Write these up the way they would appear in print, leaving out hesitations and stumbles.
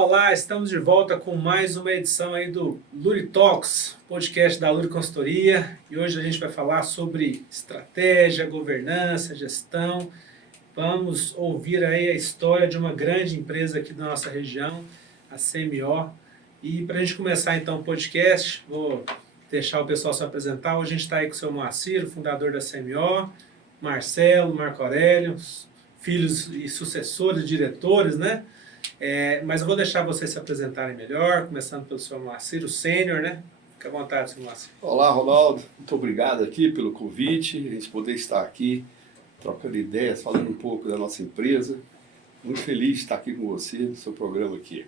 Olá, estamos de volta com mais uma edição aí do Luri Talks, podcast da Luri Consultoria, e hoje a gente vai falar sobre estratégia, governança, gestão. Vamos ouvir aí a história de uma grande empresa aqui da nossa região, a CMO. E para a gente começar então o podcast, vou deixar o pessoal se apresentar. Hoje a gente está aí com o seu Moacir, o fundador da CMO, Marcelo, Marco Aurélio, filhos e sucessores, diretores, né? Mas eu vou deixar vocês se apresentarem melhor, começando pelo seu Moacir, o sênior, né? Fica à vontade, seu Moacir. Olá, Ronaldo. Muito obrigado aqui pelo convite, a gente poder estar aqui trocando ideias, falando um pouco da nossa empresa. Muito feliz de estar aqui com você no seu programa aqui.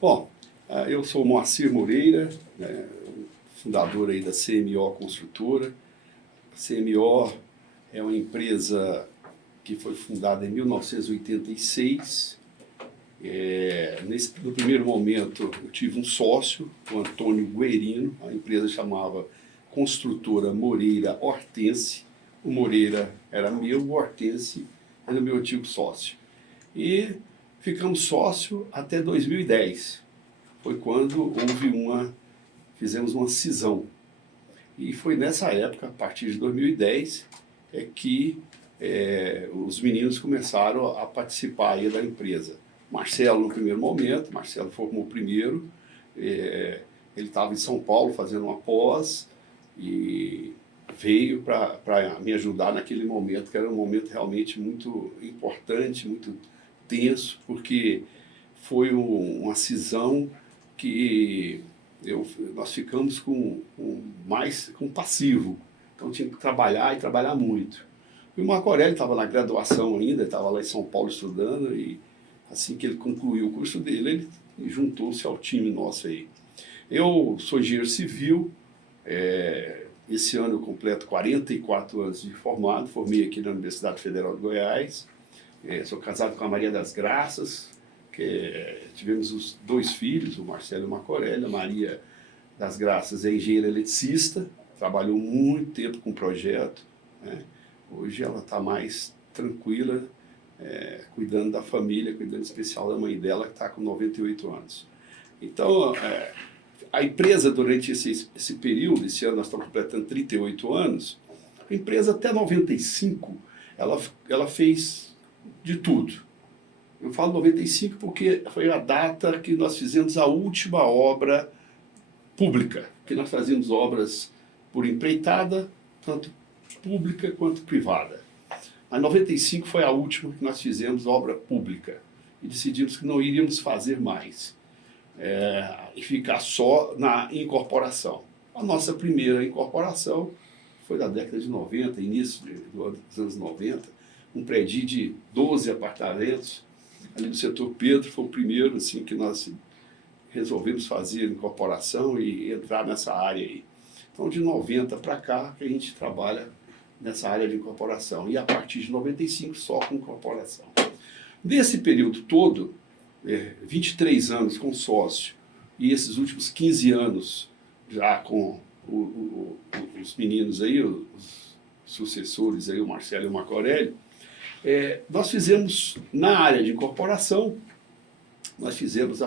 Bom, eu sou o Moacir Moreira, fundador aí da CMO Construtora. A CMO é uma empresa que foi fundada em 1986. No primeiro momento eu tive um sócio, o Antônio Guerino, a empresa chamava Construtora Moreira Hortense. O Moreira era meu, o Hortense era meu antigo sócio. E ficamos sócio até 2010. Foi quando fizemos uma cisão. E foi nessa época, a partir de 2010, que os meninos começaram a participar aí da empresa. Marcelo no primeiro momento, Marcelo formou primeiro, ele estava em São Paulo fazendo uma pós e veio para me ajudar naquele momento, que era um momento realmente muito importante, muito tenso, porque foi uma cisão que nós ficamos com passivo, então tinha que trabalhar e trabalhar muito. E o Marco Aurélio estava na graduação ainda, estava lá em São Paulo estudando e assim que ele concluiu o curso dele, ele juntou-se ao time nosso aí. Eu sou engenheiro civil, esse ano eu completo 44 anos de formado, formei aqui na Universidade Federal de Goiás, sou casado com a Maria das Graças, tivemos os dois filhos, o Marcelo e o Marco Aurélio. A Maria das Graças é engenheira eletricista, trabalhou muito tempo com o projeto, né? Hoje ela está mais tranquila, cuidando da família, cuidando especial da mãe dela, que está com 98 anos. Então, a empresa, durante esse período, esse ano nós estamos completando 38 anos, a empresa até 95, ela fez de tudo. Eu falo 95 porque foi a data que nós fizemos a última obra pública, que nós fazíamos obras por empreitada, tanto pública quanto privada. Em 95 foi a última que nós fizemos obra pública e decidimos que não iríamos fazer mais e ficar só na incorporação. A nossa primeira incorporação foi da década de 90, início dos anos 90, um prédio de 12 apartamentos, ali no setor Pedro, foi o primeiro assim, que nós resolvemos fazer incorporação e entrar nessa área aí. Então, de 90 para cá, que a gente trabalha nessa área de incorporação, e a partir de 95 só com incorporação. Nesse período todo, 23 anos com sócio, e esses últimos 15 anos já com os meninos aí, os sucessores aí, o Marcelo e o Marco Aurélio, nós fizemos na área de incorporação, nós fizemos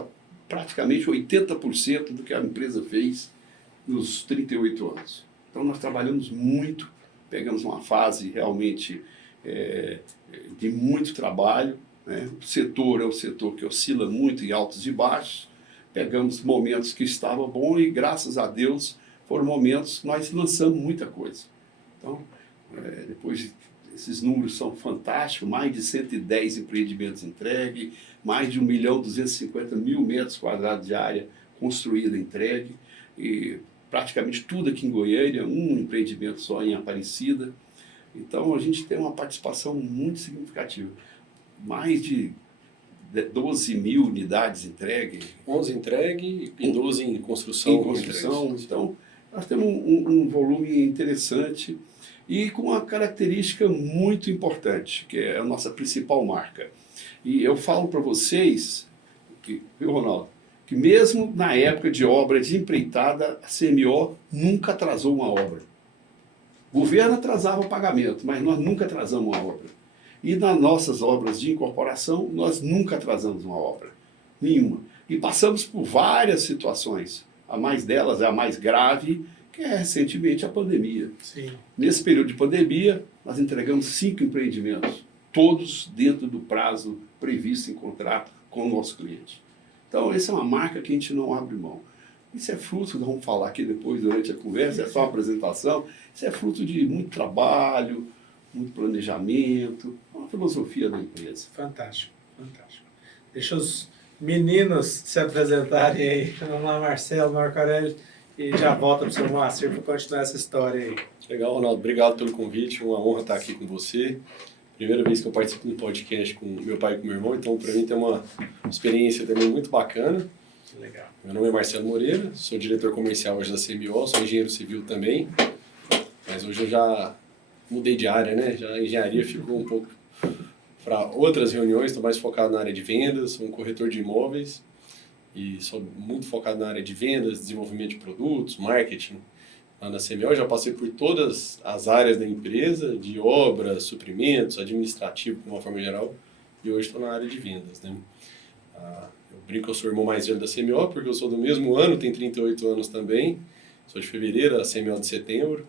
praticamente 80% do que a empresa fez nos 38 anos. Então nós trabalhamos muito, pegamos uma fase realmente de muito trabalho, né? O setor é um setor que oscila muito em altos e baixos, pegamos momentos que estavam bons e graças a Deus foram momentos que nós lançamos muita coisa. Então, depois esses números são fantásticos, mais de 110 empreendimentos entregues, mais de 1.250.000 metros quadrados de área construída entregue, e praticamente tudo aqui em Goiânia, um empreendimento só em Aparecida. Então a gente tem uma participação muito significativa. Mais de 12.000 unidades entregues. 11 entregue e 12 em construção. Em construção. Então nós temos um volume interessante e com uma característica muito importante, que é a nossa principal marca. E eu falo para vocês, viu, Ronaldo, que mesmo na época de obra de empreitada, a CMO nunca atrasou uma obra. O governo atrasava o pagamento, mas nós nunca atrasamos uma obra. E nas nossas obras de incorporação, nós nunca atrasamos uma obra. Nenhuma. E passamos por várias situações. A mais delas é a mais grave, que é recentemente a pandemia. Sim. Nesse período de pandemia, nós entregamos 5 empreendimentos, todos dentro do prazo previsto em contrato com o nosso cliente. Então, essa é uma marca que a gente não abre mão. Isso é fruto, vamos falar aqui depois durante a conversa, é só uma apresentação, isso é fruto de muito trabalho, muito planejamento, uma filosofia da empresa. Fantástico, fantástico. Deixa os meninos se apresentarem aí. Vamos lá, Marcelo, Marco Aurélio, e já volta para o seu Moacir para continuar essa história aí. Legal, Ronaldo. Obrigado pelo convite. Uma honra estar aqui com você. Primeira vez que eu participo de um podcast com meu pai e com meu irmão, então para mim tem uma experiência também muito bacana. Legal. Meu nome é Marcelo Moreira, sou diretor comercial hoje da CMO, sou engenheiro civil também, mas hoje eu já mudei de área, né? Já a engenharia ficou um pouco para outras reuniões, estou mais focado na área de vendas, sou um corretor de imóveis e sou muito focado na área de vendas, desenvolvimento de produtos, marketing. Lá na CMO já passei por todas as áreas da empresa, de obras, suprimentos, administrativo de uma forma geral, e hoje estou na área de vendas, né? Eu brinco que eu sou o irmão mais velho da CMO, porque eu sou do mesmo ano, tenho 38 anos também, sou de fevereiro, a CMO de setembro.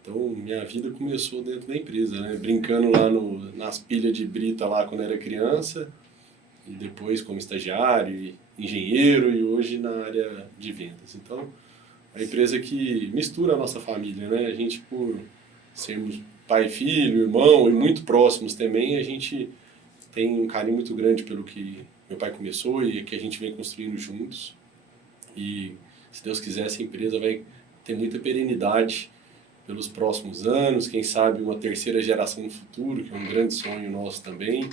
Então, minha vida começou dentro da empresa, né? Brincando lá nas pilhas de brita lá quando era criança, e depois como estagiário, e engenheiro, e hoje na área de vendas. Então, é uma empresa que mistura a nossa família, né? A gente, por sermos pai e filho, irmão, e muito próximos também, a gente tem um carinho muito grande pelo que meu pai começou e que a gente vem construindo juntos. E, se Deus quiser, essa empresa vai ter muita perenidade pelos próximos anos, quem sabe uma terceira geração no futuro, que é um grande sonho nosso também.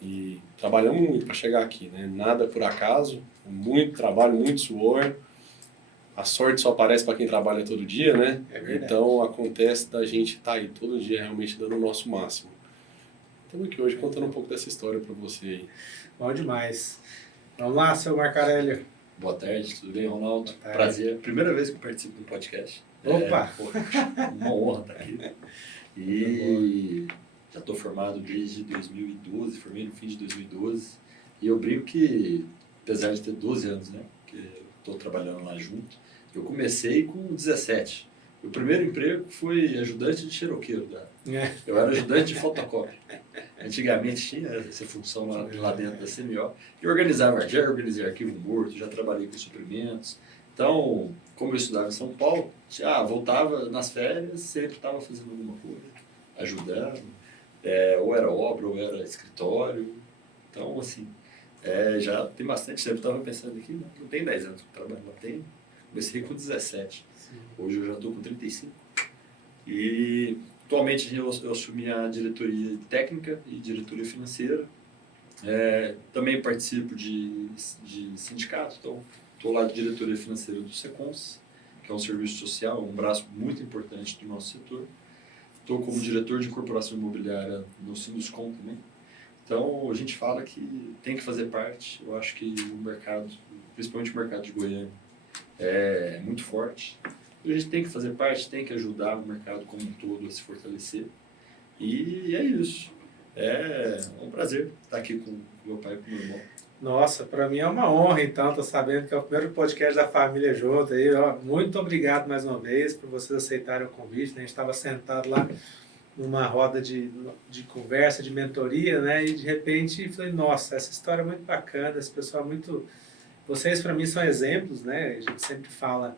E trabalhamos muito para chegar aqui, né? Nada por acaso, muito trabalho, muito suor. A sorte só aparece para quem trabalha todo dia, né? É verdade. Então acontece da gente estar aí todo dia realmente dando o nosso máximo. Estamos aqui hoje contando um pouco dessa história para você aí. Bom demais. Vamos lá, seu Marco Aurélio. Boa tarde, tudo bem, Ronaldo? Boa tarde. Prazer. Primeira vez que eu participo do podcast. Opa! Uma honra estar aqui. E já estou formado desde 2012, formei no fim de 2012. E eu brinco que, apesar de ter 12 anos, né, que eu estou trabalhando lá junto, eu comecei com 17. O primeiro emprego foi ajudante de xeroqueiro. Eu era ajudante de fotocópia. Antigamente tinha essa função lá dentro da CMO. Eu já organizei arquivo morto, já trabalhei com suprimentos. Então, como eu estudava em São Paulo, voltava nas férias, sempre estava fazendo alguma coisa, ajudando. Ou era obra, ou era escritório. Então, assim, já tem bastante tempo. Eu estava pensando aqui, não tem 10 anos que eu trabalho lá, comecei com 17. Sim. Hoje eu já estou com 35. E atualmente eu assumi a diretoria técnica e diretoria financeira. Também participo de sindicato, então estou lá de diretoria financeira do Secons, que é um serviço social, um braço muito importante do nosso setor. Estou como diretor de incorporação imobiliária no Sinduscom também. Então a gente fala que tem que fazer parte. Eu acho que o mercado, principalmente o mercado de Goiânia, é muito forte. A gente tem que fazer parte, tem que ajudar o mercado como um todo a se fortalecer. E é isso. É um prazer estar aqui com meu pai e com meu irmão. Nossa, para mim é uma honra, então, estou sabendo que é o primeiro podcast da família junto aí. Ó, muito obrigado mais uma vez por vocês aceitarem o convite, né? A gente estava sentado lá numa roda de conversa, de mentoria, né? E de repente falei, nossa, essa história é muito bacana, esse pessoal é muito... Vocês, para mim, são exemplos, né? A gente sempre fala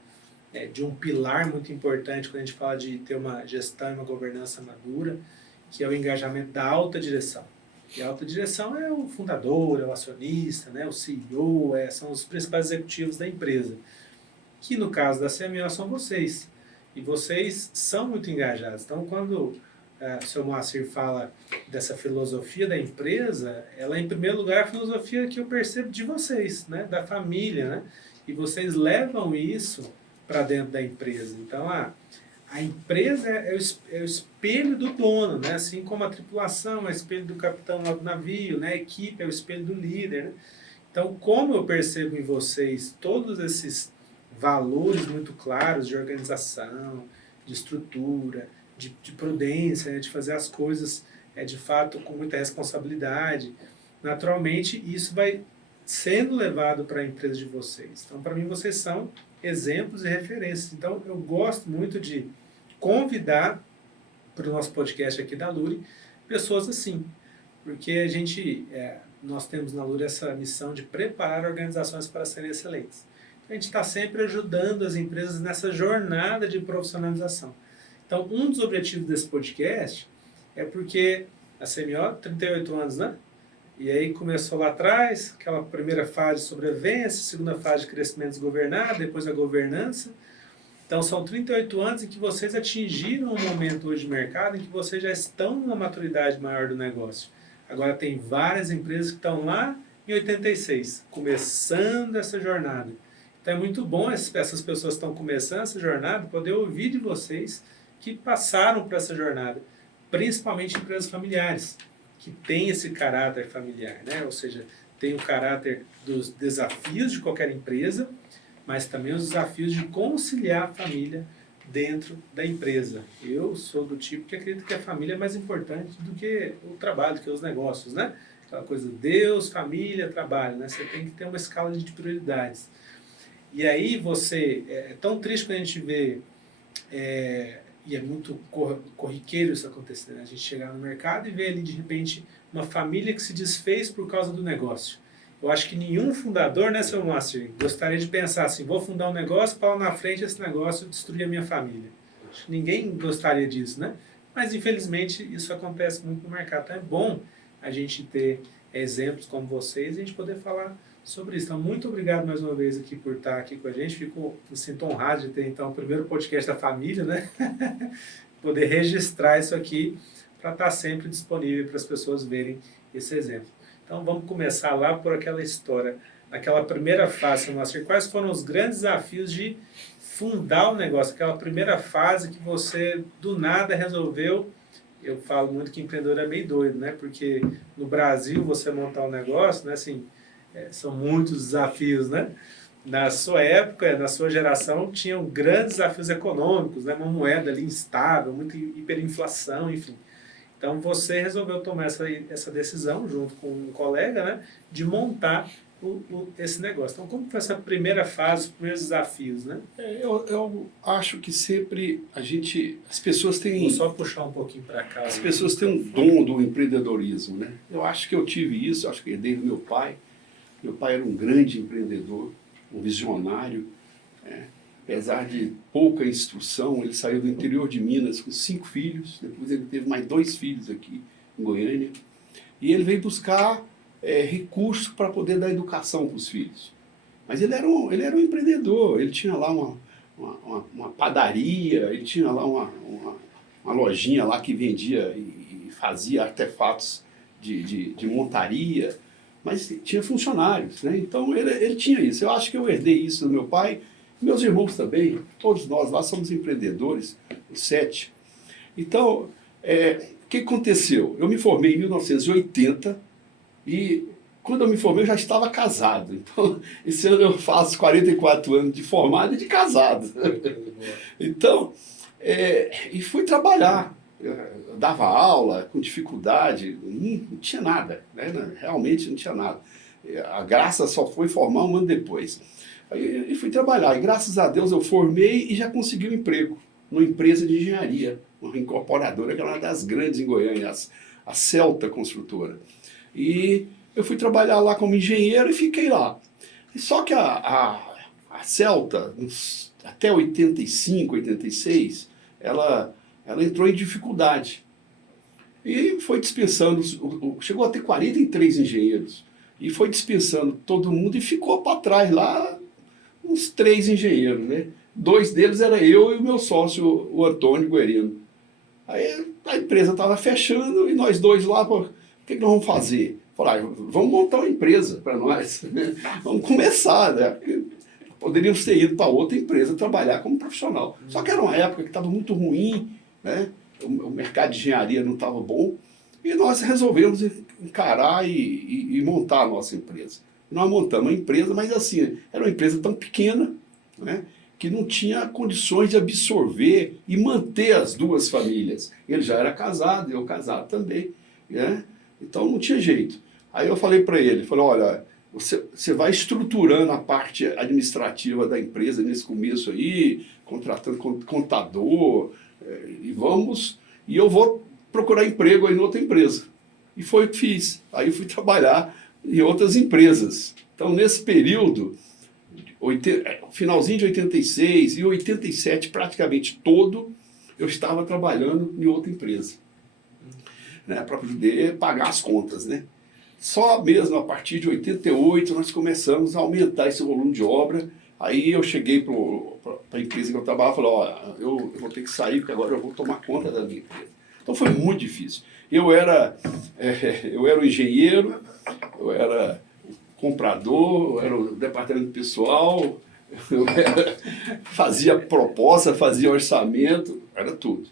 de um pilar muito importante quando a gente fala de ter uma gestão e uma governança madura, que é o engajamento da alta direção. E a alta direção é o fundador, é o acionista, né? O CEO, são os principais executivos da empresa. Que no caso da CMO são vocês. E vocês são muito engajados. Então, quando o seu Moacir fala dessa filosofia da empresa, ela é, em primeiro lugar, a filosofia que eu percebo de vocês, né? Da família, né? E vocês levam isso para dentro da empresa. Então, a empresa é o espelho do dono, né? Assim como a tripulação é o espelho do capitão do navio, né? A equipe é o espelho do líder, né? Então, como eu percebo em vocês todos esses valores muito claros de organização, de estrutura, de prudência, né? De fazer as coisas de fato com muita responsabilidade, naturalmente isso vai sendo levado para a empresa de vocês. Então, para mim, vocês são exemplos e referências. Então, eu gosto muito de convidar para o nosso podcast aqui da Luri pessoas assim, porque nós temos na Luri essa missão de preparar organizações para serem excelentes. A gente está sempre ajudando as empresas nessa jornada de profissionalização. Então, um dos objetivos desse podcast é porque a CMO, 38 anos, né? E aí começou lá atrás, aquela primeira fase de sobrevivência, segunda fase de crescimento desgovernado, depois a governança. Então, são 38 anos em que vocês atingiram um momento hoje de mercado em que vocês já estão numa maturidade maior do negócio. Agora, tem várias empresas que estão lá em 86, começando essa jornada. Então, é muito bom essas pessoas que estão começando essa jornada, poder ouvir de vocês que passaram por essa jornada, principalmente empresas familiares, que têm esse caráter familiar, né? Ou seja, tem o caráter dos desafios de qualquer empresa, mas também os desafios de conciliar a família dentro da empresa. Eu sou do tipo que acredito que a família é mais importante do que o trabalho, do que os negócios, né? Aquela coisa Deus, família, trabalho, né? Você tem que ter uma escala de prioridades. E aí é tão triste quando a gente vê, e é muito corriqueiro isso acontecer, né? A gente chegar no mercado e ver ali de repente uma família que se desfez por causa do negócio. Eu acho que nenhum fundador, né, seu Márcio, gostaria de pensar assim, vou fundar um negócio para lá na frente esse negócio destruir a minha família. Acho que ninguém gostaria disso, né? Mas infelizmente isso acontece muito no mercado. Então é bom a gente ter exemplos como vocês e a gente poder falar sobre isso. Então muito obrigado mais uma vez aqui por estar aqui com a gente. Me sinto honrado de ter então o primeiro podcast da família, né? Poder registrar isso aqui para estar sempre disponível para as pessoas verem esse exemplo. Então vamos começar lá por aquela história, naquela primeira fase, Márcio. Quais foram os grandes desafios de fundar o negócio? Aquela primeira fase que você do nada resolveu. Eu falo muito que empreendedor é meio doido, né? Porque no Brasil você montar um negócio, né? Assim, são muitos desafios, né? Na sua época, na sua geração, tinham grandes desafios econômicos, né? Uma moeda ali instável, muita hiperinflação, enfim. Então você resolveu tomar essa decisão, junto com um colega, né, de montar esse negócio. Então como foi essa primeira fase, os primeiros desafios, né? Eu acho que sempre as pessoas têm... Vou só puxar um pouquinho para cá. As pessoas têm um dom do empreendedorismo, né? Eu acho que eu tive isso, acho que herdei do meu pai. Meu pai era um grande empreendedor, um visionário, apesar de pouca instrução, ele saiu do interior de Minas com 5 filhos, depois ele teve mais 2 filhos aqui em Goiânia, e ele veio buscar recursos para poder dar educação para os filhos. Mas ele era um empreendedor, ele tinha lá uma padaria, ele tinha lá uma lojinha lá que vendia e fazia artefatos de montaria, mas tinha funcionários, né? Então ele tinha isso. Eu acho que eu herdei isso do meu pai. Meus irmãos também, todos nós lá somos empreendedores, os 7. Então, o que aconteceu? Eu me formei em 1980 e quando eu me formei eu já estava casado. Então, esse ano eu faço 44 anos de formado e de casado. Então, e fui trabalhar. Eu dava aula com dificuldade, não tinha nada, né? Realmente não tinha nada. A Graça só foi formar um ano depois. Aí fui trabalhar, e graças a Deus eu formei e já consegui um emprego numa empresa de engenharia, uma incorporadora que era uma das grandes em Goiânia, a Celta Construtora. E eu fui trabalhar lá como engenheiro e fiquei lá. Só que a Celta, até 85, 86, ela entrou em dificuldade. E foi dispensando, chegou a ter 43 engenheiros, e foi dispensando todo mundo e ficou para trás lá uns 3 engenheiros, né? 2 deles era eu e o meu sócio, o Antônio Guerino. Aí a empresa estava fechando e nós 2 lá, o que nós vamos fazer? Falaram, vamos montar uma empresa para nós, né? Vamos começar, né? Poderíamos ter ido para outra empresa trabalhar como profissional. Só que era uma época que estava muito ruim, né? O mercado de engenharia não estava bom, e nós resolvemos encarar e montar a nossa empresa. Nós montamos uma empresa, mas assim, era uma empresa tão pequena, né, que não tinha condições de absorver e manter as 2 famílias. Ele já era casado, eu casado também, né? Então não tinha jeito. Aí eu falei para ele, olha, você vai estruturando a parte administrativa da empresa nesse começo aí, contratando contador, e eu vou procurar emprego aí em outra empresa. E foi o que fiz. Aí eu fui trabalhar em outras empresas. Então, nesse período, finalzinho de 86 e 87 praticamente todo, eu estava trabalhando em outra empresa, né, para poder pagar as contas, né? Só mesmo a partir de 88 nós começamos a aumentar esse volume de obra. Aí eu cheguei para a empresa que eu trabalhava e falei, ó, eu vou ter que sair porque agora eu vou tomar conta da minha empresa. Então foi muito difícil. Eu era o engenheiro, eu era o comprador, eu era o departamento pessoal, fazia proposta, fazia orçamento, era tudo.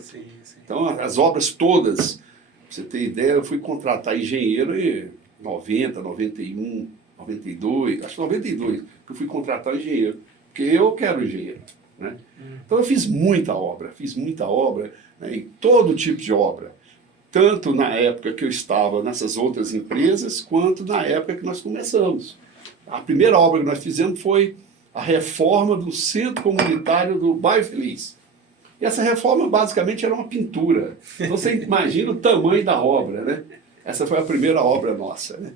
Sim, sim. Então as obras todas, pra você ter ideia, eu fui contratar engenheiro em 90, 91, 92, acho que 92, que eu fui contratar engenheiro, porque eu quero engenheiro, né? Então eu fiz muita obra, né, em todo tipo de obra, tanto na época que eu estava nessas outras empresas, quanto na época que nós começamos. A primeira obra que nós fizemos foi a reforma do centro comunitário do Bairro Feliz. E essa reforma basicamente era uma pintura. Então você imagina o tamanho da obra, né? Essa foi a primeira obra nossa, né?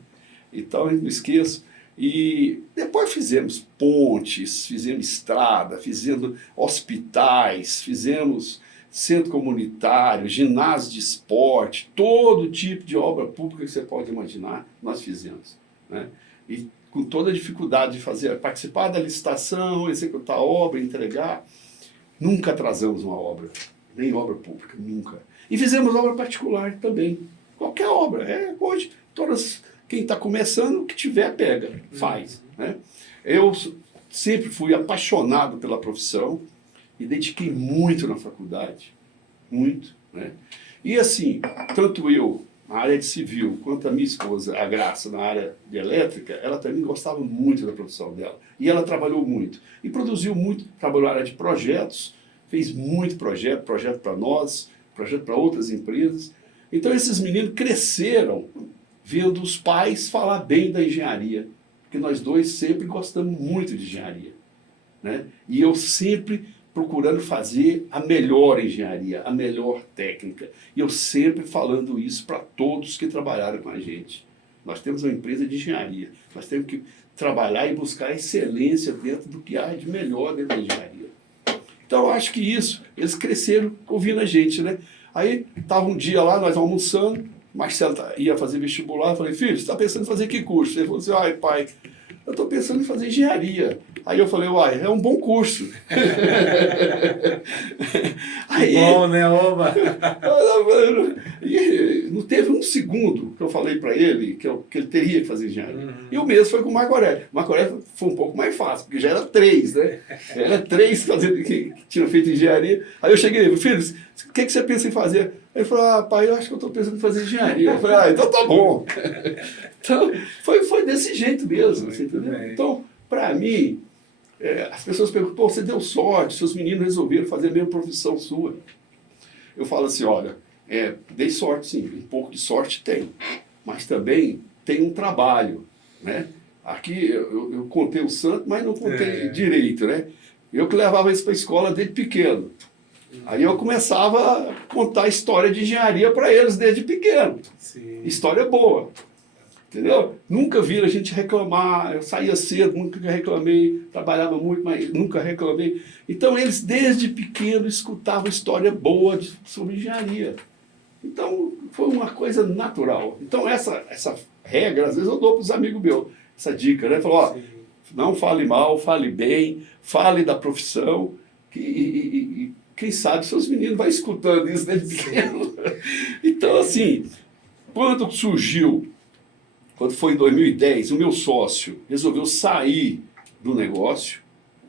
Então eu não esqueço. E depois fizemos pontes, fizemos estrada, fizemos hospitais, fizemos centro comunitário, ginásio de esporte, todo tipo de obra pública que você pode imaginar, nós fizemos, né? E com toda a dificuldade de fazer, participar da licitação, executar a obra, entregar. Nunca atrasamos uma obra, nem obra pública, nunca. E fizemos obra particular também. Qualquer obra. Hoje, quem está começando, o que tiver, pega, faz, né? Eu sempre fui apaixonado pela profissão e dediquei muito na faculdade, muito, né? E assim, tanto eu, na área de civil, quanto a minha esposa, a Graça, na área de elétrica, ela também gostava muito da profissão dela. E ela trabalhou muito. E produziu muito, trabalhou na área de projetos, fez muito projeto para nós, projeto para outras empresas. Então esses meninos cresceram vendo os pais falar bem da engenharia, porque nós dois sempre gostamos muito de engenharia, né? E eu sempre procurando fazer a melhor engenharia, a melhor técnica. E eu sempre falando isso para todos que trabalharam com a gente. Nós temos uma empresa de engenharia, nós temos que trabalhar e buscar excelência dentro do que há de melhor dentro da engenharia. Então eu acho que isso, eles cresceram ouvindo a gente, né? Aí estava um dia lá, nós almoçando, Marcelo ia fazer vestibular, eu falei, filho, você está pensando em fazer que curso? Ele falou assim, ai pai, eu estou pensando em fazer engenharia. Aí eu falei, uai, é um bom curso. Aí, bom, né, Oba? E não teve um segundo que eu falei para ele que ele teria que fazer engenharia. E o mesmo foi com o Marco Aurélio. O Marco Aurélio foi um pouco mais fácil, porque já era 3, né? Era 3 que tinham feito engenharia. Aí eu cheguei, filho, o que você pensa em fazer? Ele falou, pai, eu acho que eu estou pensando em fazer engenharia. Eu falei, então tá bom. Então, foi desse jeito mesmo, você entendeu? Então, para mim, as pessoas perguntam, pô, você deu sorte, seus meninos resolveram fazer a mesma profissão sua. Eu falo assim, olha, dei sorte sim, um pouco de sorte tem, mas também tem um trabalho, né? Aqui eu contei o santo, mas não contei direito, né? Eu que levava isso para a escola desde pequeno. Aí eu começava a contar história de engenharia para eles desde pequeno. Sim. História boa. Entendeu? Nunca viram a gente reclamar, eu saía cedo, nunca reclamei, trabalhava muito, mas nunca reclamei. Então eles desde pequeno escutavam história boa sobre engenharia. Então foi uma coisa natural. Então essa regra, às vezes eu dou para os amigos meus, essa dica, né? Falou, ó, não fale mal, fale bem, fale da profissão, e quem sabe seus meninos vão escutando isso desde pequeno. Então assim, quando foi em 2010, o meu sócio resolveu sair do negócio,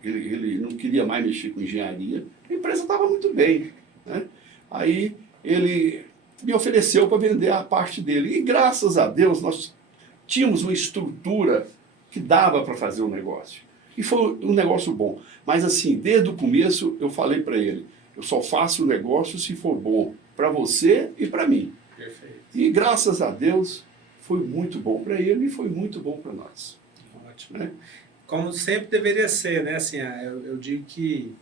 ele não queria mais mexer com engenharia, a empresa estava muito bem, né? Aí ele me ofereceu para vender a parte dele, e graças a Deus nós tínhamos uma estrutura que dava para fazer o negócio, e foi um negócio bom. Mas assim, desde o começo eu falei para ele, eu só faço o negócio se for bom para você e para mim. Perfeito. E graças a Deus foi muito bom para ele e foi muito bom para nós. Ótimo. Né? Como sempre deveria ser, né? Assim, eu digo que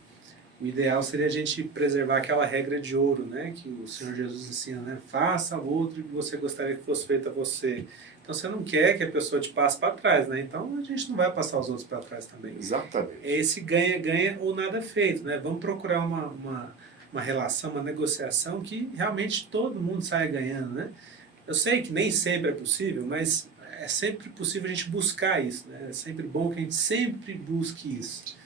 o ideal seria a gente preservar aquela regra de ouro, né? Que o Senhor Jesus ensina, né? Faça ao outro o que você gostaria que fosse feito a você. Então você não quer que a pessoa te passe para trás, né? Então a gente não vai passar os outros para trás também. Exatamente. É esse ganha-ganha ou nada feito, né? Vamos procurar uma relação, uma negociação que realmente todo mundo saia ganhando, né? Eu sei que nem sempre é possível, mas é sempre possível a gente buscar isso, né? É sempre bom que a gente sempre busque isso.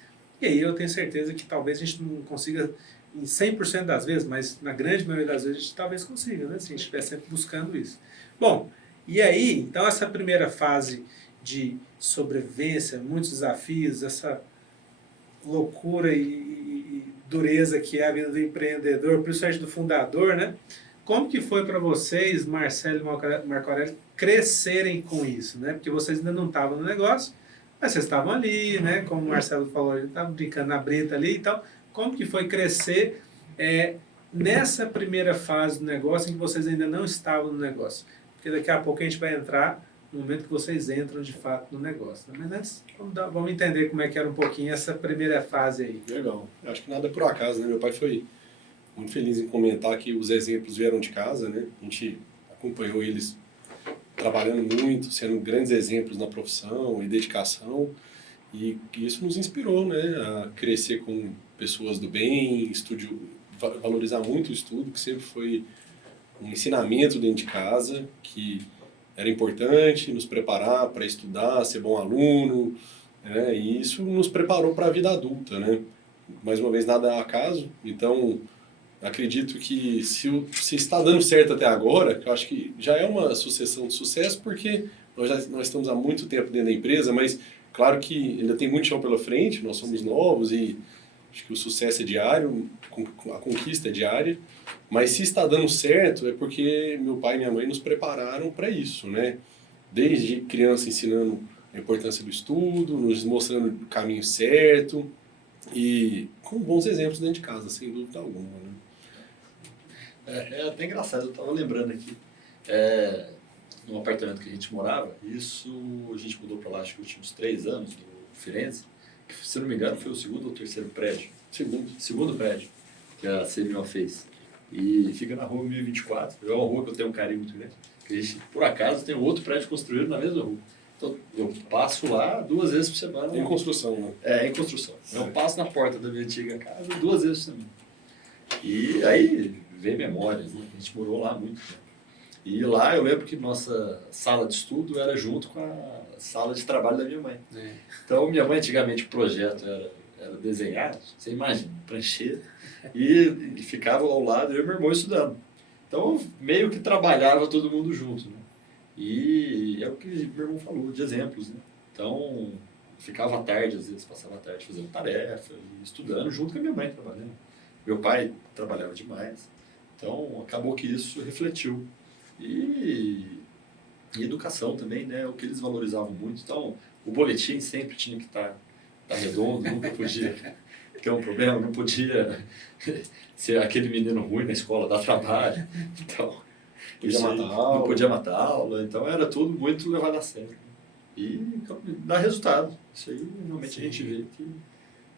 E aí eu tenho certeza que talvez a gente não consiga em 100% das vezes, mas na grande maioria das vezes a gente talvez consiga, né? Se a gente estiver sempre buscando isso. Bom, e aí, então essa primeira fase de sobrevivência, muitos desafios, essa loucura e dureza que é a vida do empreendedor, principalmente do fundador, né? Como que foi para vocês, Marcelo e Marco Aurélio, crescerem com isso, né? Porque vocês ainda não estavam no negócio, mas vocês estavam ali, né? Como o Marcelo falou, ele estava brincando na brita ali e tal. Como que foi crescer nessa primeira fase do negócio em que vocês ainda não estavam no negócio? Porque daqui a pouco a gente vai entrar no momento que vocês entram de fato no negócio. Né? Mas antes, vamos entender como é que era um pouquinho essa primeira fase aí. Legal. Eu acho que nada é por acaso, né? Meu pai foi muito feliz em comentar que os exemplos vieram de casa, né? A gente acompanhou eles trabalhando muito, sendo grandes exemplos na profissão e dedicação, e isso nos inspirou, né? A crescer com pessoas do bem, valorizar muito o estudo, que sempre foi um ensinamento dentro de casa, que era importante nos preparar para estudar, ser bom aluno, né? E isso nos preparou para a vida adulta, né? Mais uma vez, nada é acaso, então acredito que se está dando certo até agora, eu acho que já é uma sucessão de sucesso, porque nós estamos há muito tempo dentro da empresa, mas claro que ainda tem muito chão pela frente, nós somos novos e acho que o sucesso é diário, a conquista é diária, mas se está dando certo é porque meu pai e minha mãe nos prepararam para isso, né? Desde criança ensinando a importância do estudo, nos mostrando o caminho certo e com bons exemplos dentro de casa, sem dúvida alguma, né? É até engraçado, eu estava lembrando aqui, no apartamento que a gente morava, isso a gente mudou para lá acho que nos últimos 3 anos, do Firenze, que se não me engano foi o segundo ou terceiro prédio, segundo prédio que a CMO fez, e fica na rua 1024, é uma rua que eu tenho um carinho muito grande, que a gente, por acaso, tem outro prédio construído na mesma rua. Então eu passo lá 2 vezes por semana. Em construção, né? Em construção. Eu passo na porta da minha antiga casa 2 vezes por semana. E aí vem memórias, né? A gente morou lá muito tempo. E lá eu lembro que nossa sala de estudo era junto com a sala de trabalho da minha mãe. Então minha mãe antigamente o projeto era desenhar, você imagina, prancheta, e ficava ao lado eu e meu irmão estudando. Então meio que trabalhava todo mundo junto, né? E é o que meu irmão falou, de exemplos, né? Então ficava à tarde, às vezes passava a tarde fazendo tarefa, estudando junto com a minha mãe trabalhando. Meu pai trabalhava demais, então acabou que isso refletiu. E educação também, né? O que eles valorizavam muito. Então, o boletim sempre tinha que estar redondo, nunca podia ter um problema, não podia ser aquele menino ruim na escola, dar trabalho. Então, não podia matar a aula, então era tudo muito levado a sério. E então, dá resultado. Isso aí realmente a gente vê que...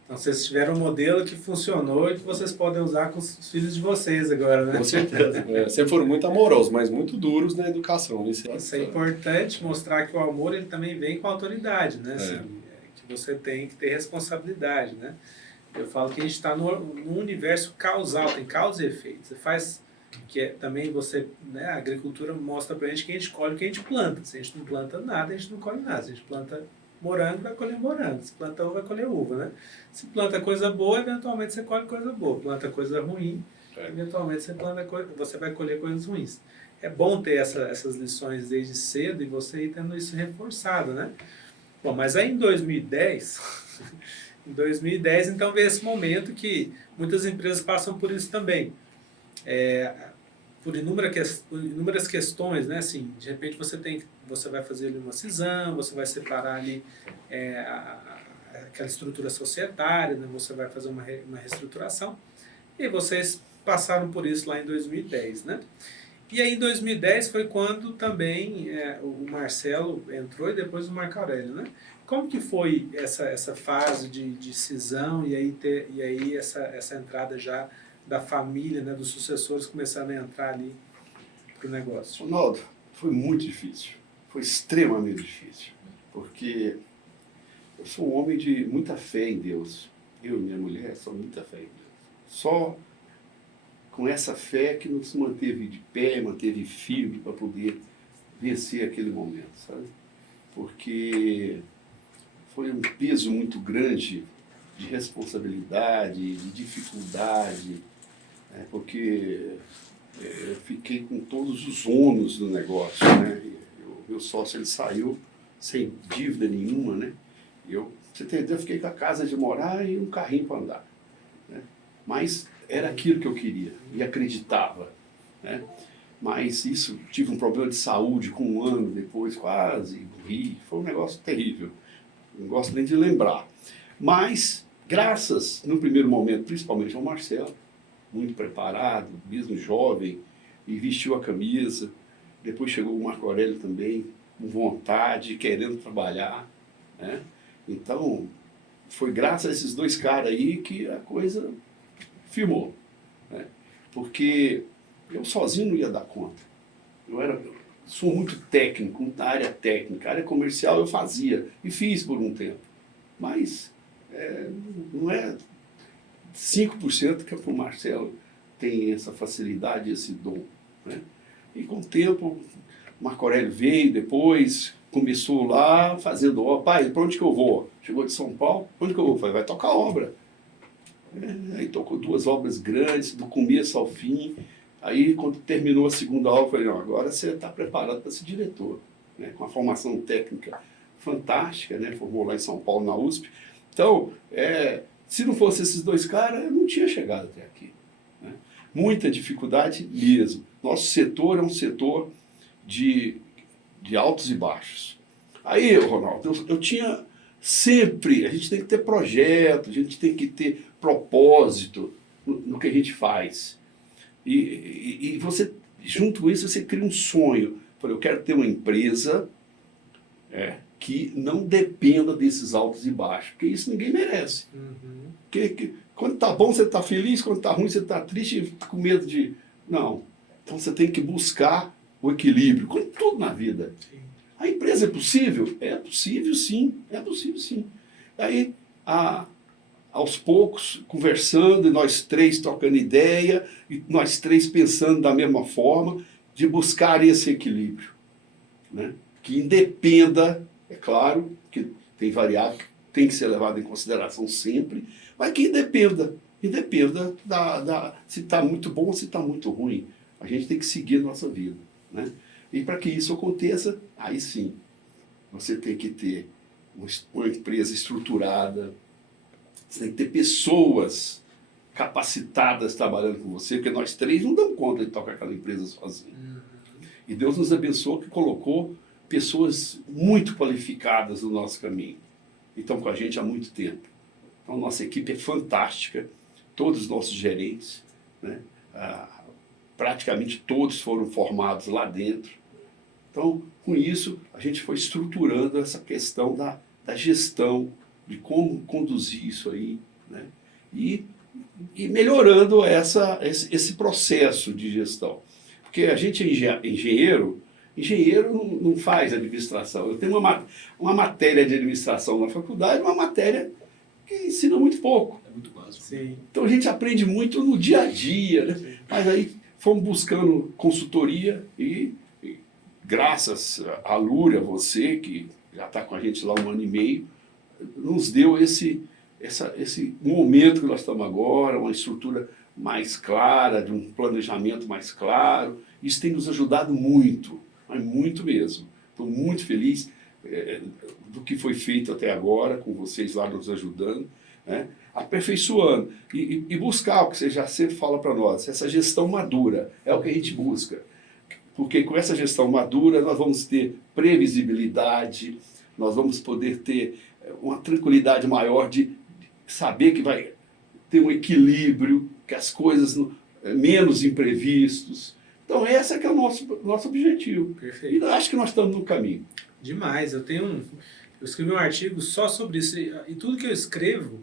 Então vocês tiveram um modelo que funcionou e que vocês podem usar com os filhos de vocês agora, né? Com certeza. Sempre foram muito amorosos, mas muito duros na educação. Isso é importante, mostrar que o amor ele também vem com autoridade, né? Assim, que você tem que ter responsabilidade, né? Eu falo que a gente está num universo causal, tem causa e efeito. Você faz, também você, né? A agricultura mostra pra gente que a gente colhe o que a gente planta. Se a gente não planta nada, a gente não colhe nada. Se a gente planta morango, vai colher morango. Se planta uva, vai colher uva, né? Se planta coisa boa, eventualmente você colhe coisa boa. Planta coisa ruim, eventualmente você vai colher coisas ruins. É bom ter essas lições desde cedo e você ir tendo isso reforçado, né? Bom, mas aí em 2010, então veio esse momento que muitas empresas passam por isso também. Por inúmeras questões, né? Assim, de repente você vai fazer ali uma cisão, você vai separar ali aquela estrutura societária, né? Você vai fazer uma reestruturação, e vocês passaram por isso lá em 2010, né? E aí em 2010 foi quando também o Marcelo entrou e depois o Marco Aurélio, né? Como que foi essa fase de cisão e aí essa entrada já da família, né, dos sucessores começando a entrar ali para o negócio? Ronaldo, foi muito difícil. Foi extremamente difícil. Porque eu sou um homem de muita fé em Deus. Eu e minha mulher somos muita fé em Deus. Só com essa fé que nos manteve de pé, manteve firme para poder vencer aquele momento, sabe? Porque foi um peso muito grande de responsabilidade, de dificuldade, né? Porque eu fiquei com todos os ônus do negócio, né? O meu sócio ele saiu sem dívida nenhuma, né? Você tem ideia, eu fiquei com a casa de morar e um carrinho para andar, né? Mas era aquilo que eu queria e acreditava, né? Mas isso, tive um problema de saúde com um ano depois, quase morri. Foi um negócio terrível, não gosto nem de lembrar. Mas, graças, no primeiro momento, principalmente ao Marcelo, muito preparado, mesmo jovem, e vestiu a camisa. Depois chegou o Marco Aurélio também, com vontade, querendo trabalhar, né? Então, foi graças a esses dois caras aí que a coisa firmou, né? Porque eu sozinho não ia dar conta. Sou muito técnico, da área técnica. A área comercial eu fazia e fiz por um tempo. Mas não é 5% que o Marcelo tem essa facilidade, esse dom, né? E com o tempo, o Marco Aurélio veio depois, começou lá fazendo obra. Pai, para onde que eu vou? Chegou de São Paulo, para onde que eu vou? Falei, vai tocar obra. Aí tocou 2 obras grandes, do começo ao fim. Aí, quando terminou a segunda obra, eu falei, não, agora você está preparado para ser diretor, né? Com uma formação técnica fantástica, né? Formou lá em São Paulo, na USP. Então, se não fosse esses dois caras, eu não tinha chegado até aqui, né? Muita dificuldade mesmo. Nosso setor é um setor de altos e baixos. Aí, Ronaldo, eu tinha sempre, a gente tem que ter projeto, a gente tem que ter propósito no que a gente faz. E você, junto com isso, você cria um sonho. Eu falei, eu quero ter uma empresa que não dependa desses altos e baixos, porque isso ninguém merece. Uhum. Porque quando está bom, você está feliz, quando está ruim, você está triste, com medo de... Não. Então você tem que buscar o equilíbrio, como tudo na vida. Sim. A empresa é possível? É possível sim, é possível sim. Aí, aos poucos, conversando, e nós três trocando ideia, e nós três pensando da mesma forma, de buscar esse equilíbrio, né? Que independa, é claro, que tem variável que tem que ser levado em consideração sempre, mas que independa se está muito bom ou se está muito ruim. A gente tem que seguir a nossa vida, né? E para que isso aconteça, aí sim, você tem que ter uma empresa estruturada, você tem que ter pessoas capacitadas trabalhando com você, porque nós três não damos conta de tocar aquela empresa sozinhos. Uhum. E Deus nos abençoou que colocou pessoas muito qualificadas no nosso caminho. E estão com a gente há muito tempo. Então, nossa equipe é fantástica, todos os nossos gerentes, né? Praticamente todos foram formados lá dentro. Então, com isso, a gente foi estruturando essa questão da gestão, de como conduzir isso aí, né? E melhorando esse processo de gestão. Porque a gente é engenheiro não faz administração. Eu tenho uma matéria de administração na faculdade, uma matéria que ensina muito pouco. É muito básico. Sim. Então a gente aprende muito no dia a dia, né? Sim. Mas aí fomos buscando consultoria e graças à Lúria, você que já está com a gente lá 1 ano e meio, nos deu esse momento que nós estamos agora, uma estrutura mais clara, de um planejamento mais claro. Isso tem nos ajudado muito, mas muito mesmo. Estou muito feliz do que foi feito até agora, com vocês lá nos ajudando, né? Aperfeiçoando e buscar o que você já sempre fala para nós, essa gestão madura, é o que a gente busca. Porque com essa gestão madura nós vamos ter previsibilidade, nós vamos poder ter uma tranquilidade maior de saber que vai ter um equilíbrio, que as coisas menos imprevistos, Então, esse é que é o nosso objetivo. Perfeito. E eu acho que nós estamos no caminho. Demais. Eu escrevi um artigo só sobre isso. E tudo que eu escrevo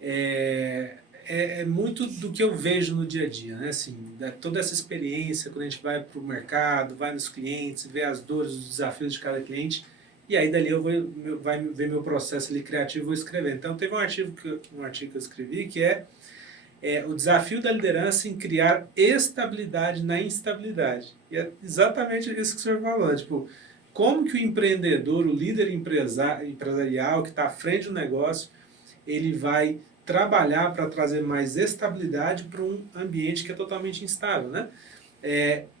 é muito do que eu vejo no dia a dia, né? Assim, toda essa experiência, quando a gente vai para o mercado, vai nos clientes, vê as dores, os desafios de cada cliente, e aí dali eu vai ver meu processo ali criativo e vou escrever. Então, teve um artigo que eu escrevi que é o desafio da liderança em criar estabilidade na instabilidade. E é exatamente isso que o senhor falou, tipo, como que o empreendedor, o líder empresarial que está à frente do negócio, ele vai trabalhar para trazer mais estabilidade para um ambiente que é totalmente instável, né?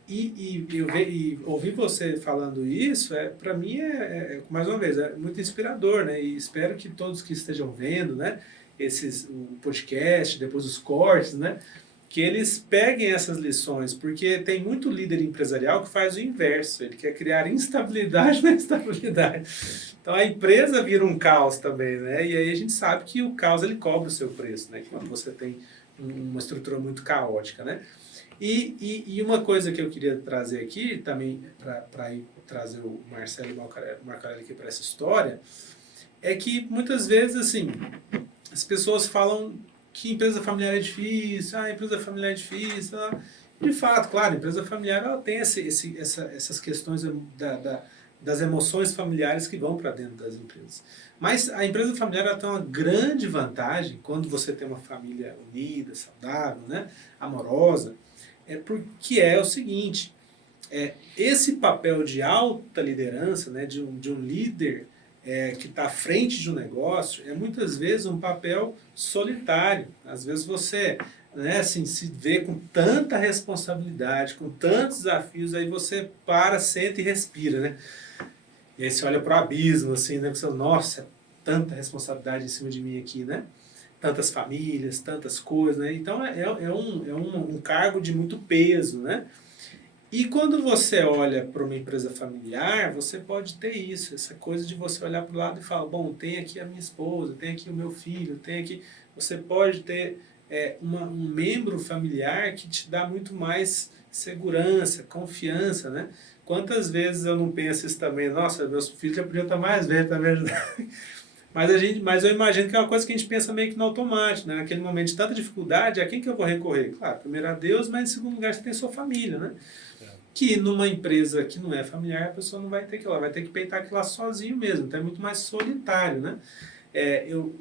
E ouvir você falando isso, para mim, mais uma vez, é muito inspirador, né? E espero que todos que estejam vendo, né, o podcast, depois os cortes, né, que eles peguem essas lições, porque tem muito líder empresarial que faz o inverso, ele quer criar instabilidade na estabilidade. Então a empresa vira um caos também, né? E aí a gente sabe que o caos ele cobra o seu preço, né? Quando você tem uma estrutura muito caótica, né? E uma coisa que eu queria trazer aqui também, para trazer o Marcelo Marcarelli aqui para essa história, é que muitas vezes, assim, as pessoas falam que empresa familiar é difícil, empresa familiar é difícil. De fato, claro, a empresa familiar ela tem essas questões das emoções familiares que vão para dentro das empresas. Mas a empresa familiar ela tem uma grande vantagem quando você tem uma família unida, saudável, né, amorosa, porque é o seguinte, esse papel de alta liderança, né, de um líder que está à frente de um negócio, é muitas vezes um papel solitário. Às vezes você, né, assim, se vê com tanta responsabilidade, com tantos desafios, aí você senta e respira, né? E aí você olha para o abismo, assim, né? Você, nossa, tanta responsabilidade em cima de mim aqui, né? Tantas famílias, tantas coisas, né? Então é um cargo de muito peso, né? E quando você olha para uma empresa familiar, você pode ter isso, essa coisa de você olhar para o lado e falar, bom, tem aqui a minha esposa, tem aqui o meu filho, tem aqui... Você pode ter um membro familiar que te dá muito mais segurança, confiança, né? Quantas vezes eu não penso isso também, nossa, meus filhos já podiam estar mais velhos para me ajudar. Mas eu imagino que é uma coisa que a gente pensa meio que no automático, né? Naquele momento de tanta dificuldade, a quem que eu vou recorrer? Claro, primeiro a Deus, mas em segundo lugar você tem sua família, né? Que numa empresa que não é familiar, a pessoa não vai ter que ir lá, vai ter que peitar aquilo lá sozinho mesmo, então é muito mais solitário, né?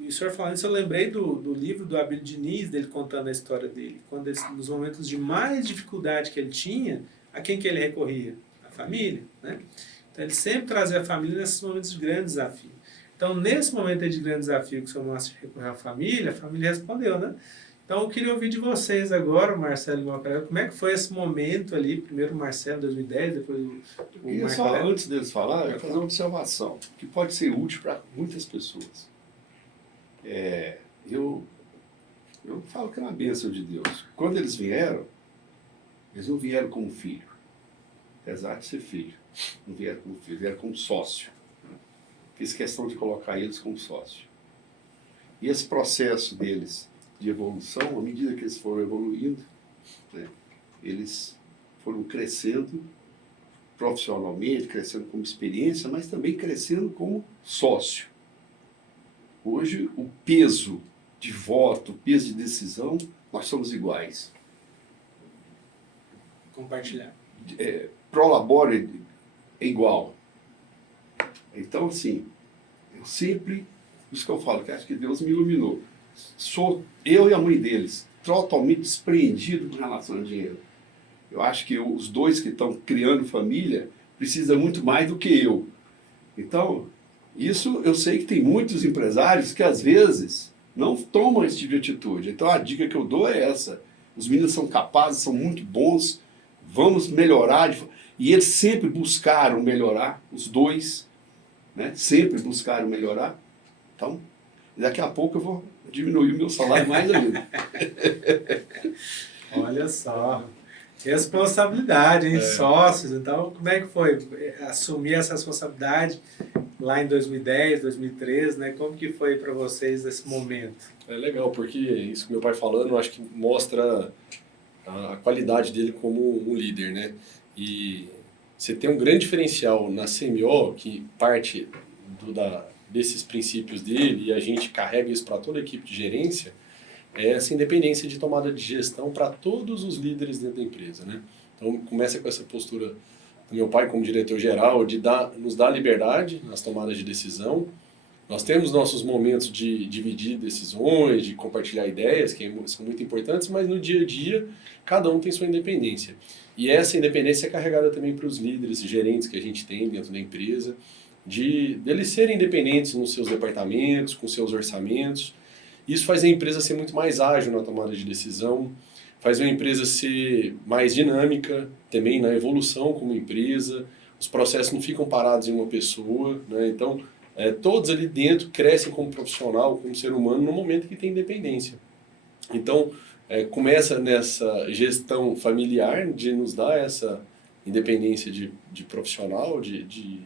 O senhor falando isso, eu lembrei do livro do Abílio Diniz, dele contando a história dele, quando nos momentos de mais dificuldade que ele tinha, a quem que ele recorria? A família, né? Então ele sempre trazia a família nesses momentos de grande desafio. Então, nesse momento de grande desafio que o senhor Márcio recorreu à família, a família respondeu, né? Então, eu queria ouvir de vocês agora, o Marcelo e o Marcarelli, como é que foi esse momento ali, primeiro o Marcelo em 2010, depois o E só Marcarelli. antes deles falar, eu vou fazer uma observação, que pode ser útil para muitas pessoas. Eu falo que é uma bênção de Deus. Quando eles não vieram como filho, apesar de ser filho, não vieram como filho, vieram como sócio. Fiz questão de colocar eles como sócio. E esse processo deles de evolução, à medida que eles foram evoluindo, né, eles foram crescendo profissionalmente, crescendo como experiência, mas também crescendo como sócio. Hoje, o peso de voto, o peso de decisão, nós somos iguais. Compartilhar. Prolabore é igual. Então, assim, isso que eu falo, que acho que Deus me iluminou. Sou eu e a mãe deles totalmente despreendido com relação ao dinheiro. Eu acho que os dois que estão criando família precisam muito mais do que eu. Então, isso eu sei que tem muitos empresários que às vezes não tomam esse tipo de atitude. Então a dica que eu dou é essa. Os meninos são capazes, são muito bons, vamos melhorar. E eles sempre buscaram melhorar, os dois, né? Sempre buscaram melhorar. Então, daqui a pouco eu vou diminuir o meu salário mais ainda. Olha só, responsabilidade, hein? Sócios. Então, como é que foi assumir essa responsabilidade lá em 2010, 2013, né? Como que foi para vocês esse momento? É legal, porque isso que meu pai falando, eu acho que mostra a qualidade dele como um líder, né? E você tem um grande diferencial na CMO, que parte desses princípios dele, e a gente carrega isso para toda a equipe de gerência, é essa independência de tomada de gestão para todos os líderes dentro da empresa, né? Então, começa com essa postura do meu pai como diretor-geral, de nos dar liberdade nas tomadas de decisão. Nós temos nossos momentos de dividir decisões, de compartilhar ideias, que são muito importantes, mas no dia a dia, cada um tem sua independência. E essa independência é carregada também para os líderes e gerentes que a gente tem dentro da empresa, deles serem independentes nos seus departamentos, com seus orçamentos. Isso faz a empresa ser muito mais ágil na tomada de decisão, faz a empresa ser mais dinâmica também na evolução como empresa, os processos não ficam parados em uma pessoa, né? Então, todos ali dentro crescem como profissional, como ser humano, no momento que tem independência. Então, começa nessa gestão familiar de nos dar essa independência de profissional, de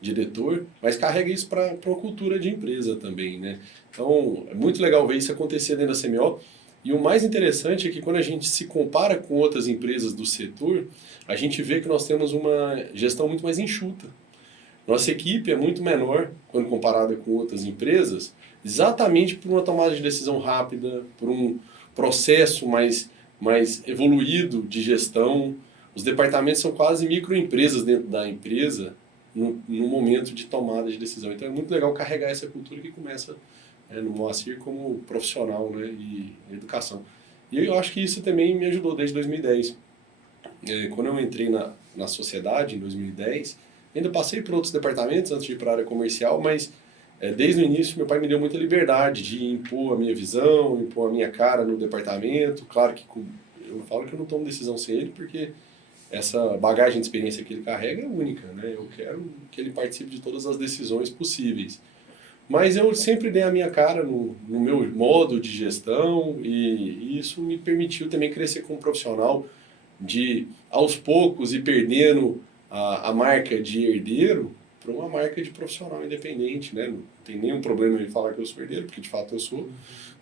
diretor, mas carrega isso para uma cultura de empresa também, né? Então, é muito legal ver isso acontecer dentro da CMO. E o mais interessante é que quando a gente se compara com outras empresas do setor, a gente vê que nós temos uma gestão muito mais enxuta. Nossa equipe é muito menor quando comparada com outras empresas, exatamente por uma tomada de decisão rápida, por um processo mais evoluído de gestão. Os departamentos são quase microempresas dentro da empresa no momento de tomada de decisão. Então é muito legal carregar essa cultura que começa no Moacir como profissional, né, e educação. E eu acho que isso também me ajudou desde 2010. Quando eu entrei na sociedade, em 2010, ainda passei por outros departamentos antes de ir para a área comercial, mas desde o início meu pai me deu muita liberdade de impor a minha visão, impor a minha cara no departamento. Claro que eu falo que eu não tomo decisão sem ele, porque essa bagagem de experiência que ele carrega é única, né? Eu quero que ele participe de todas as decisões possíveis. Mas eu sempre dei a minha cara no meu modo de gestão e isso me permitiu também crescer como profissional, de aos poucos ir perdendo a marca de herdeiro para uma marca de profissional independente, né? Não tem nenhum problema em falar que eu sou herdeiro, porque de fato eu sou,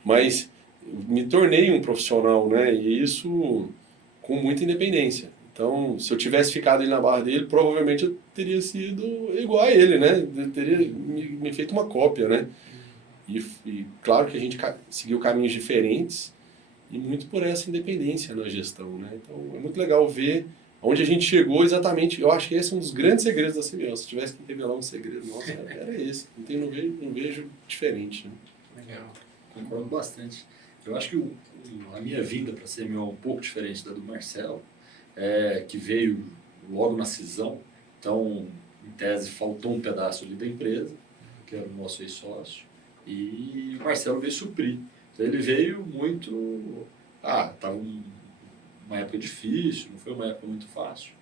mas me tornei um profissional, né? E isso com muita independência. Então, se eu tivesse ficado ali na barra dele, provavelmente eu teria sido igual a ele, né? Eu teria me feito uma cópia, né? E claro que a gente seguiu caminhos diferentes e muito por essa independência na gestão, né? Então, é muito legal ver onde a gente chegou exatamente. Eu acho que esse é um dos grandes segredos da CMO. Se tivesse que revelar um segredo, nossa, era esse. Não vejo diferente, né? Legal. Concordo bastante. Eu acho que a minha vinda para a CMO é um pouco diferente da do Marcelo, que veio logo na cisão. Então, em tese, faltou um pedaço ali da empresa, que era o nosso ex-sócio, e o Marcelo veio suprir. Então, ele veio muito... estava uma época difícil, não foi uma época muito fácil.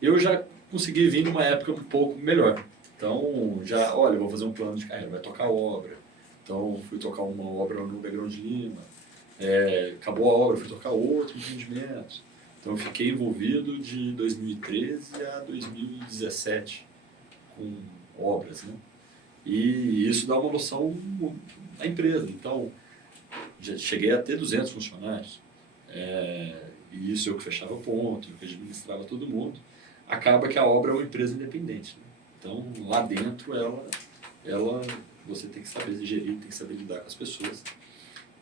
Eu já consegui vir numa época um pouco melhor. Então, olha, vou fazer um plano de carreira, vai tocar obra. Então, fui tocar uma obra no Negrão de Lima, acabou a obra, fui tocar outro empreendimento. Então, eu fiquei envolvido de 2013 a 2017 com obras, né? E isso dá uma noção à empresa. Então, já cheguei a ter 200 funcionários. E isso eu que fechava ponto, eu que administrava todo mundo. Acaba que a obra é uma empresa independente, né? Então, lá dentro, você tem que saber gerir, tem que saber lidar com as pessoas.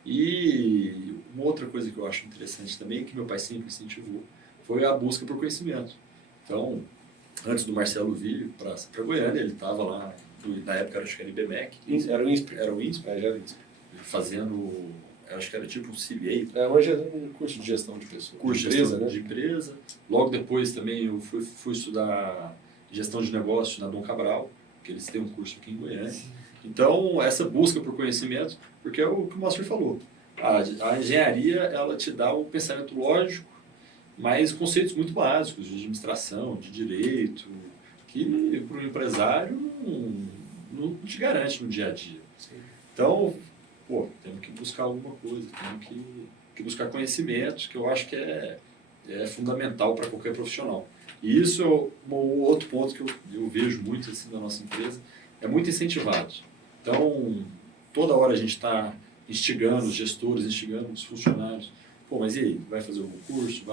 E uma outra coisa que eu acho interessante também, que meu pai sempre incentivou, foi a busca por conhecimento. Então, antes do Marcelo vir para Goiânia, ele estava lá, na época acho que era IBMEC. Era o INSPER. Era o INSPER. Era o INSPER. Fazendo, acho que era tipo um CBA. Hoje é um curso de gestão de pessoas. Curso de gestão de empresa. Logo depois também eu fui estudar gestão de negócio na Dom Cabral, que eles têm um curso aqui em Goiânia. Então, essa busca por conhecimento, porque é o que o Moacir falou. A engenharia, ela te dá o pensamento lógico, mas conceitos muito básicos de administração, de direito, que para o empresário não te garante no dia a dia. Sim. Então, temos que buscar alguma coisa, temos que buscar conhecimentos, que eu acho que é fundamental para qualquer profissional. E isso é um outro ponto que eu vejo muito assim, na nossa empresa, é muito incentivado. Então, toda hora a gente está instigando os gestores, instigando os funcionários. pô, mas e aí, vai fazer algum curso?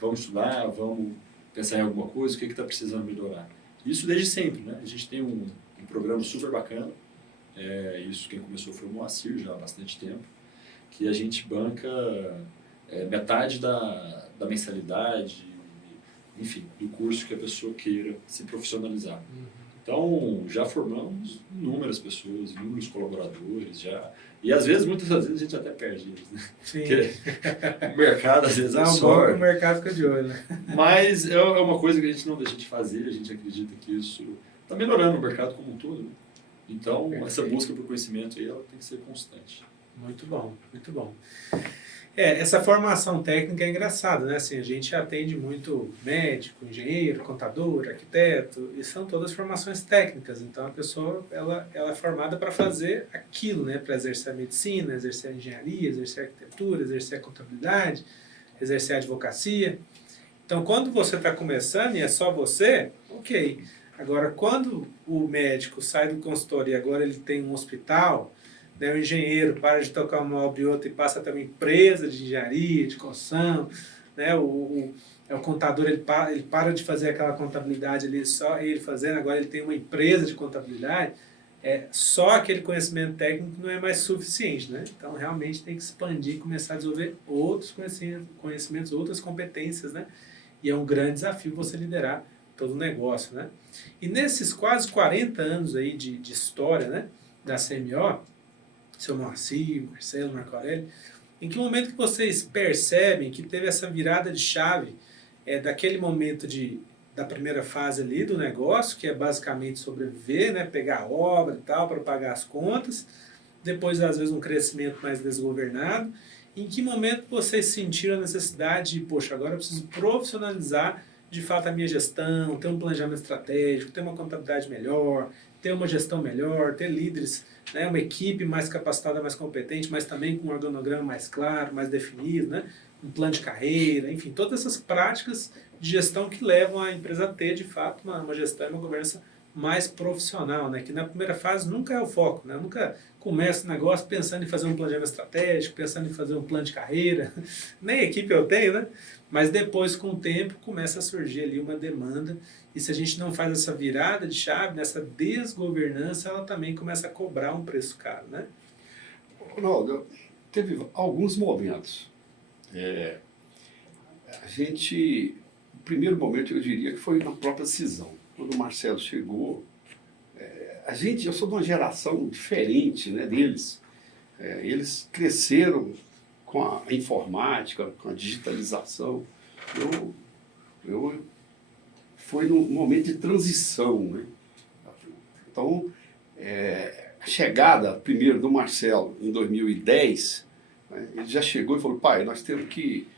Vamos estudar? Vamos pensar em alguma coisa? O que está precisando melhorar? Isso desde sempre, né? A gente tem um programa super bacana, isso quem começou foi o Moacir já há bastante tempo, que a gente banca metade da mensalidade, enfim, do curso que a pessoa queira se profissionalizar. Então, já formamos inúmeras pessoas, inúmeros colaboradores, e às vezes, muitas das vezes, a gente até perde eles, né? Sim. Porque o mercado, às vezes, Dá um bom que absorve. o mercado fica de olho, né? Mas é uma coisa que a gente não deixa de fazer, a gente acredita que isso está melhorando o mercado como um todo, né? Então, essa busca por conhecimento aí, ela tem que ser constante. Muito bom, muito bom. Essa formação técnica é engraçada, né? Assim, a gente atende muito médico, engenheiro, contador, arquiteto, e são todas formações técnicas. Então, a pessoa ela é formada para fazer aquilo, né? Para exercer a medicina, exercer a engenharia, exercer a arquitetura, exercer a contabilidade, exercer a advocacia. Então, quando você está começando e é só você, ok. Agora, quando o médico sai do consultório e agora ele tem um hospital, né, o engenheiro para de tocar uma obra e outra e passa a ter uma empresa de engenharia, de construção, né, o contador ele para de fazer aquela contabilidade ali, só ele fazendo, agora ele tem uma empresa de contabilidade, só aquele conhecimento técnico não é mais suficiente, né? Então realmente tem que expandir e começar a desenvolver outros conhecimentos, outras competências, né? E é um grande desafio você liderar todo o negócio, né? E nesses quase 40 anos aí de história, né, da CMO, seu Moacir, Marcelo, Marco Aurélio, em que momento que vocês percebem que teve essa virada de chave daquele momento da primeira fase ali do negócio, que é basicamente sobreviver, né, pegar a obra e tal para pagar as contas, depois às vezes um crescimento mais desgovernado, em que momento vocês sentiram a necessidade de, poxa, agora eu preciso profissionalizar de fato a minha gestão, ter um planejamento estratégico, ter uma contabilidade melhor, ter uma gestão melhor, ter líderes, né, uma equipe mais capacitada, mais competente, mas também com um organograma mais claro, mais definido, né, um plano de carreira, enfim, todas essas práticas de gestão que levam a empresa a ter, de fato, uma gestão e uma governança mais profissional, né, que na primeira fase nunca é o foco, né, nunca começa o negócio pensando em fazer um planejamento estratégico, pensando em fazer um plano de carreira, nem equipe eu tenho, né, mas depois, com o tempo, começa a surgir ali uma demanda. E se a gente não faz essa virada de chave, nessa desgovernança, ela também começa a cobrar um preço caro, né? Ronaldo, teve alguns momentos. O primeiro momento eu diria que foi na própria cisão. Quando o Marcelo chegou, eu sou de uma geração diferente, né, deles. Eles cresceram com a informática, com a digitalização. Foi num momento de transição, né? Então, a chegada primeiro do Marcelo em 2010, né, ele já chegou e falou: pai, nós temos que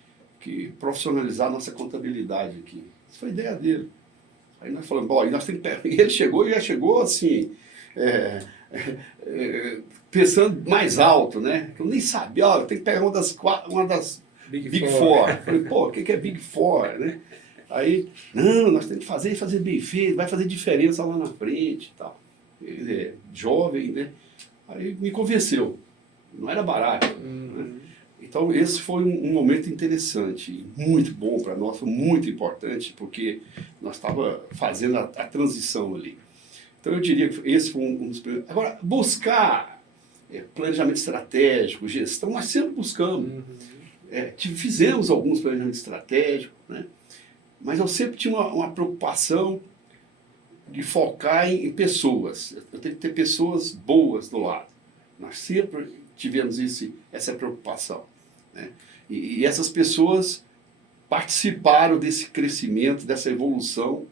profissionalizar a nossa contabilidade aqui. Isso foi a ideia dele. Aí nós falamos: bom, nós temos que... E ele chegou e já chegou assim, pensando mais alto, né? Eu nem sabia, tem que pegar uma das Big Four. Eu falei: pô, o que é Big Four, né? Aí, não, nós temos que fazer bem feito, vai fazer diferença lá na frente e tal. Ele é jovem, né? Aí me convenceu. Não era barato. Né? Então, esse foi um momento interessante, muito bom para nós, foi muito importante, porque nós estávamos fazendo a transição ali. Então, eu diria que esse foi um dos primeiros. Agora, buscar planejamento estratégico, gestão, nós sempre buscamos. Fizemos alguns planejamentos estratégicos, né? Mas eu sempre tinha uma preocupação de focar em pessoas. Eu tenho que ter pessoas boas do lado. Nós sempre tivemos essa preocupação, né? E essas pessoas participaram desse crescimento, dessa evolução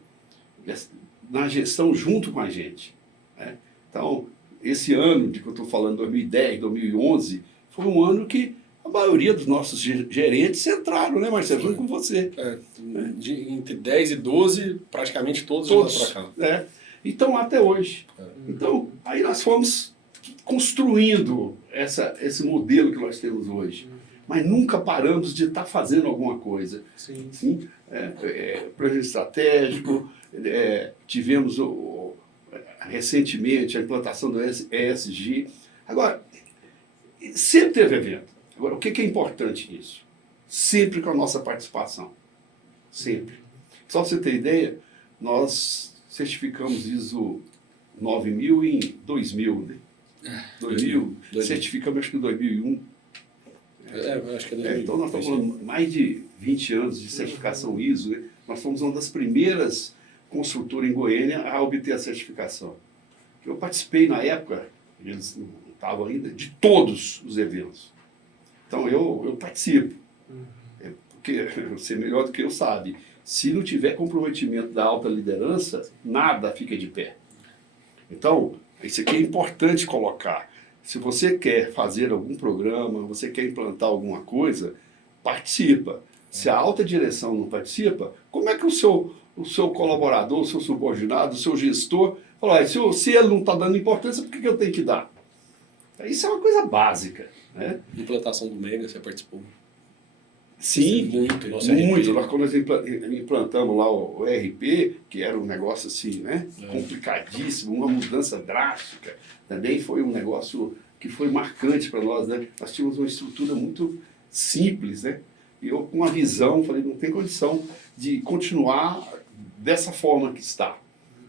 na gestão junto com a gente, né? Então, esse ano de que eu estou falando, 2010, 2011, foi um ano que a maioria dos nossos gerentes entraram, né, Marcelo? Junto com você. Entre 10 e 12, praticamente todos lá para cá. Então, até hoje. Então, aí nós fomos construindo esse modelo que nós temos hoje. Mas nunca paramos de estar fazendo alguma coisa. Sim. Plano estratégico, tivemos recentemente a implantação do ESG. Agora, sempre teve evento. Agora, o que é importante nisso? sempre com a nossa participação. Sempre. Só para você ter ideia, nós certificamos ISO 9000 em 2000, né? 2000, certificamos acho que em 2001. Eu acho que é 2000. Então nós estamos falando mais de 20 anos de certificação ISO, né? Nós fomos uma das primeiras construtoras em Goiânia a obter a certificação. Eu participei na época, eles não estavam ainda, de todos os eventos. Então eu participo. Porque você melhor do que eu sabe, se não tiver comprometimento da alta liderança, nada fica de pé. Então, isso aqui é importante colocar. Se você quer fazer algum programa, você quer implantar alguma coisa, participa. Se a alta direção não participa, como é que o seu colaborador, o seu subordinado, o seu gestor, fala, se ele não está dando importância, por que eu tenho que dar? Isso é uma coisa básica, né? Implantação do Mega, você participou? Sim, muito. Nosso muito. RP. Nós, quando nós implantamos lá o RP, que era um negócio assim, né? Complicadíssimo, uma mudança drástica, também foi um negócio que foi marcante para nós, né? Nós tínhamos uma estrutura muito simples, né? E eu, com uma visão, falei, não tem condição de continuar dessa forma que está.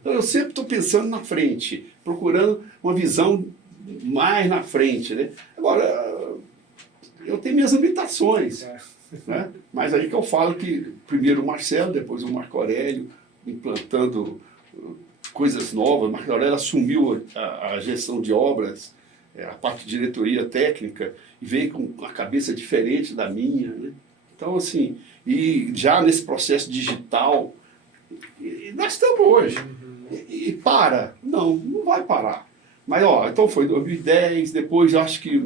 Então, eu sempre estou pensando na frente, procurando uma visão mais na frente, né? Agora, eu tenho minhas limitações, né? Mas aí que eu falo que primeiro o Marcelo, depois o Marco Aurélio, implantando coisas novas. O Marco Aurélio assumiu a gestão de obras, a parte de diretoria técnica, e veio com uma cabeça diferente da minha, né? Então, assim, e já nesse processo digital, e nós estamos hoje. E para? Não vai parar. Mas, então foi 2010, depois acho que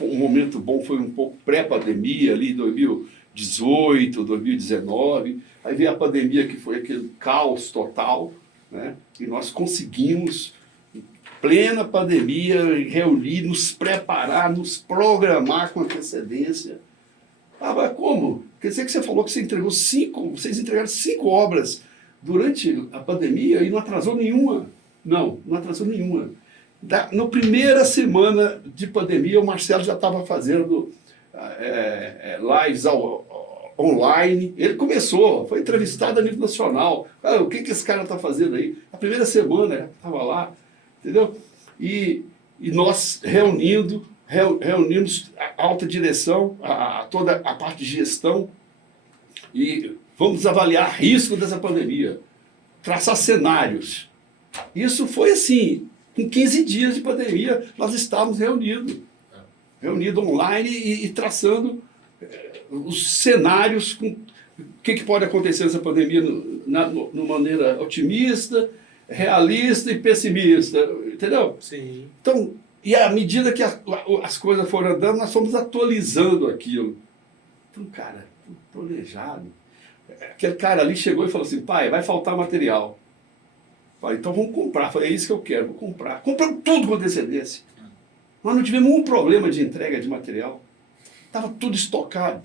um momento bom foi um pouco pré-pandemia, ali 2018, 2019. Aí veio a pandemia, que foi aquele caos total, né? E nós conseguimos, em plena pandemia, reunir, nos preparar, nos programar com antecedência. Mas como? Quer dizer que você falou que vocês entregaram 5 obras durante a pandemia e não atrasou nenhuma. Não atrasou nenhuma. Na primeira semana de pandemia, o Marcelo já estava fazendo lives online. Ele começou, foi entrevistado a nível nacional. O que esse cara está fazendo aí? A primeira semana estava lá, entendeu? E nós reunimos a alta direção, toda a parte de gestão, e vamos avaliar risco dessa pandemia, traçar cenários. Isso foi assim, com 15 dias de pandemia, nós estávamos reunidos online e traçando os cenários, com o que pode acontecer nessa pandemia de maneira otimista, realista e pessimista, entendeu? Sim. Então, e à medida que as coisas foram andando, nós fomos atualizando aquilo. Então, cara, planejado. Aquele cara ali chegou e falou assim, pai, vai faltar material. Falei, então vamos comprar. Falei, é isso que eu quero, vou comprar. Compramos tudo com antecedência. Nós não tivemos um problema de entrega de material. Estava tudo estocado.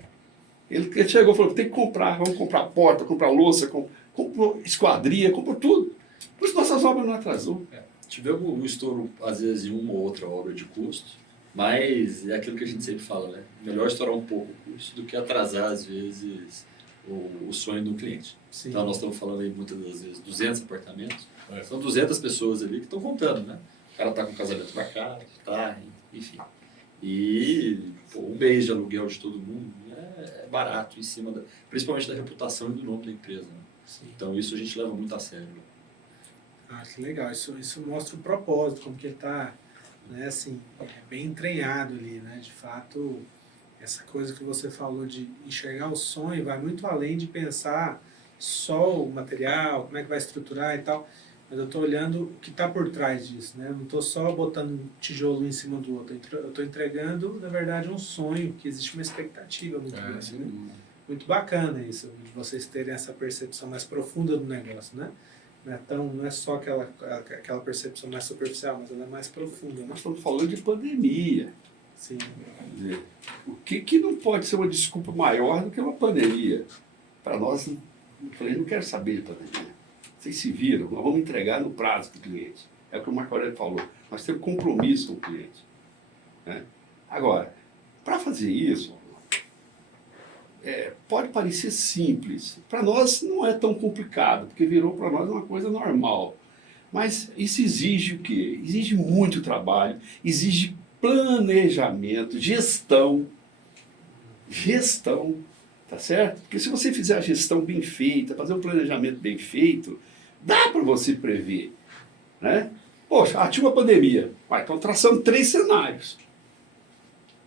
Ele chegou e falou, tem que comprar, vamos comprar porta, comprar louça, comprou esquadria, comprou tudo. Por isso nossas obras não atrasou. Tivemos um estouro, às vezes, de uma ou outra obra de custo, mas é aquilo que a gente sempre fala, né? Melhor estourar um pouco o custo do que atrasar, às vezes, o sonho do cliente. Sim. Então, nós estamos falando aí, muitas das vezes, 200 apartamentos. São 200 pessoas ali que estão contando, né? O cara está com o casamento marcado, enfim. E um mês de aluguel de todo mundo é barato, em cima principalmente da reputação e do nome da empresa, né? Sim. Então, isso a gente leva muito a sério. Que legal. Isso mostra o propósito, como que ele está, né, assim, bem entranhado ali, né? De fato, essa coisa que você falou de enxergar o sonho vai muito além de pensar só o material, como é que vai estruturar e tal, mas eu estou olhando o que está por trás disso, né? Eu não estou só botando um tijolo em cima do outro, eu estou entregando, na verdade, um sonho, que existe uma expectativa muito grande, né? Muito bacana isso, de vocês terem essa percepção mais profunda do negócio, né? Não é só aquela percepção mais superficial, mas ela é mais profunda, né? Nós estamos falando de pandemia. Sim. Quer dizer, o que não pode ser uma desculpa maior do que uma pandemia? Para nós, eu falei, não quero saber de pandemia. Vocês se viram, nós vamos entregar no prazo para o cliente. É o que o Marco Aurélio falou. Nós temos compromisso com o cliente, né? Agora, para fazer isso, pode parecer simples. Para nós não é tão complicado, porque virou para nós uma coisa normal. Mas isso exige o quê? Exige muito trabalho, exige planejamento, gestão. Gestão, tá certo? Porque se você fizer a gestão bem feita, fazer um planejamento bem feito, dá para você prever, né? Poxa, tinha uma pandemia. Então traçamos 3 cenários,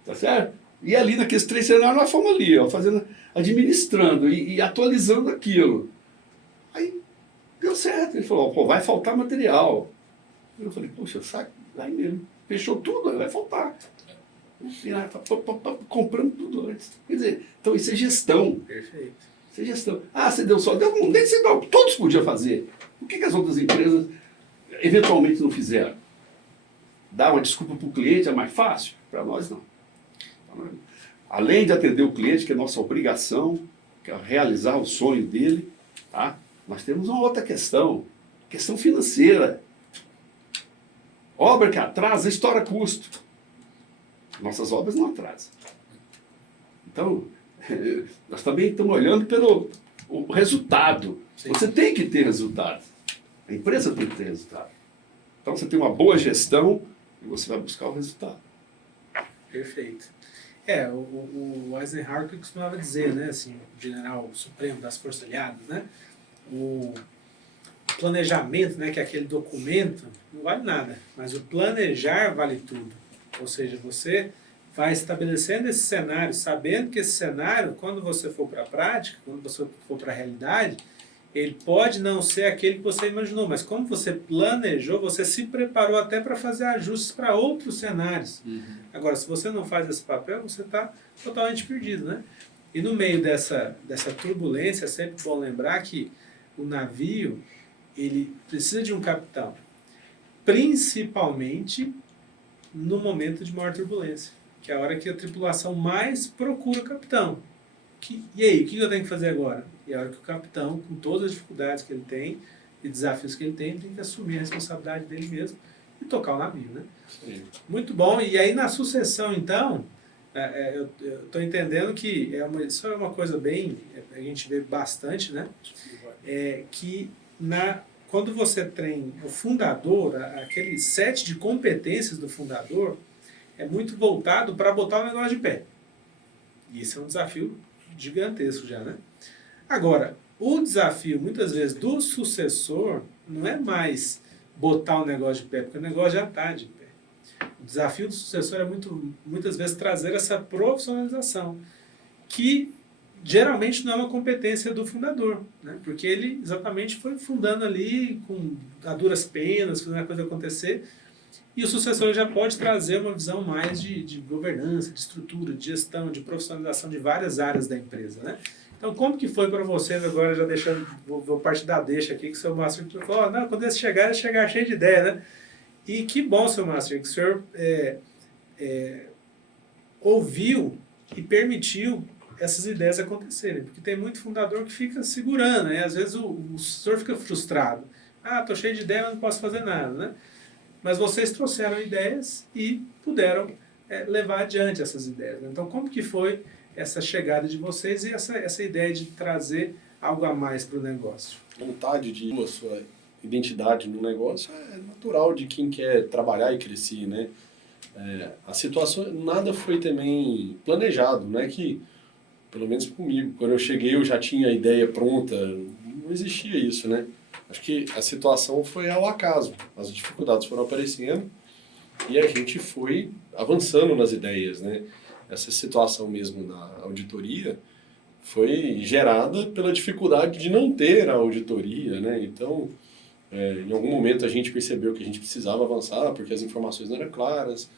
tá certo? E ali naqueles 3 cenários nós fomos ali, ó, administrando e atualizando aquilo. Aí deu certo. Ele falou, pô, vai faltar material. Eu falei, poxa, sabe, aí mesmo, fechou tudo, aí vai faltar. E lá, comprando tudo antes. Quer dizer, então isso é gestão. Perfeito. Isso é gestão. Você deu só, deu um, nem se deu, todos podiam fazer. Por que as outras empresas eventualmente não fizeram? Dar uma desculpa para o cliente é mais fácil? Para nós não. Além de atender o cliente, que é nossa obrigação, que é realizar o sonho dele, tá? Nós temos uma outra questão financeira. Obra que atrasa, estoura custo. Nossas obras não atrasam. Então, nós também estamos olhando pelo o resultado. Sim. Você tem que ter resultado. A empresa tem que ter resultado. Então, você tem uma boa gestão e você vai buscar o resultado. Perfeito. O Eisenhower que costumava dizer, né, assim, o general supremo das Forças Aliadas, né, o planejamento, né, que é aquele documento, não vale nada, mas o planejar vale tudo. Ou seja, você vai estabelecendo esse cenário, sabendo que esse cenário, quando você for para a prática, quando você for para a realidade, ele pode não ser aquele que você imaginou, mas como você planejou, você se preparou até para fazer ajustes para outros cenários. Uhum. Agora, se você não faz esse papel, você está totalmente perdido, né? E no meio dessa turbulência, é sempre bom lembrar que o navio, ele precisa de um capitão, principalmente no momento de maior turbulência, que é a hora que a tripulação mais procura o capitão. E aí, o que eu tenho que fazer agora? E é a hora que o capitão, com todas as dificuldades que ele tem e desafios que ele tem que assumir a responsabilidade dele mesmo e tocar o navio, né? Sim. Muito bom. E aí, na sucessão, então, eu estou entendendo que isso é uma coisa bem... a gente vê bastante, né? Que quando você tem o fundador, aquele set de competências do fundador, é muito voltado para botar o negócio de pé. E isso é um desafio gigantesco já, né? Agora, o desafio, muitas vezes, do sucessor não é mais botar o negócio de pé, porque o negócio já está de pé. O desafio do sucessor é muitas vezes trazer essa profissionalização, que geralmente não é uma competência do fundador, né? Porque ele exatamente foi fundando ali a duras penas, fazendo a coisa acontecer, e o sucessor já pode trazer uma visão mais de governança, de estrutura, de gestão, de profissionalização de várias áreas da empresa, né? Então, como que foi para vocês agora, já deixando, vou partir da deixa aqui, que o seu Márcio falou, não, quando eles chegarem, chegar cheio de ideia, né? E que bom, seu Márcio, que o senhor ouviu e permitiu essas ideias acontecerem, porque tem muito fundador que fica segurando, né? Às vezes o senhor fica frustrado. Estou cheio de ideia, mas não posso fazer nada, né? Mas vocês trouxeram ideias e puderam levar adiante essas ideias, né? Então, como que foi essa chegada de vocês e essa ideia de trazer algo a mais para o negócio? A vontade de a sua identidade no negócio é natural de quem quer trabalhar e crescer, né? A situação, nada foi também planejado, não é que, pelo menos comigo, quando eu cheguei eu já tinha a ideia pronta, não existia isso, né? Acho que a situação foi ao acaso, as dificuldades foram aparecendo e a gente foi avançando nas ideias, né? Essa situação mesmo na auditoria foi gerada pela dificuldade de não ter a auditoria, né? Então, em algum momento a gente percebeu que a gente precisava avançar porque as informações não eram claras.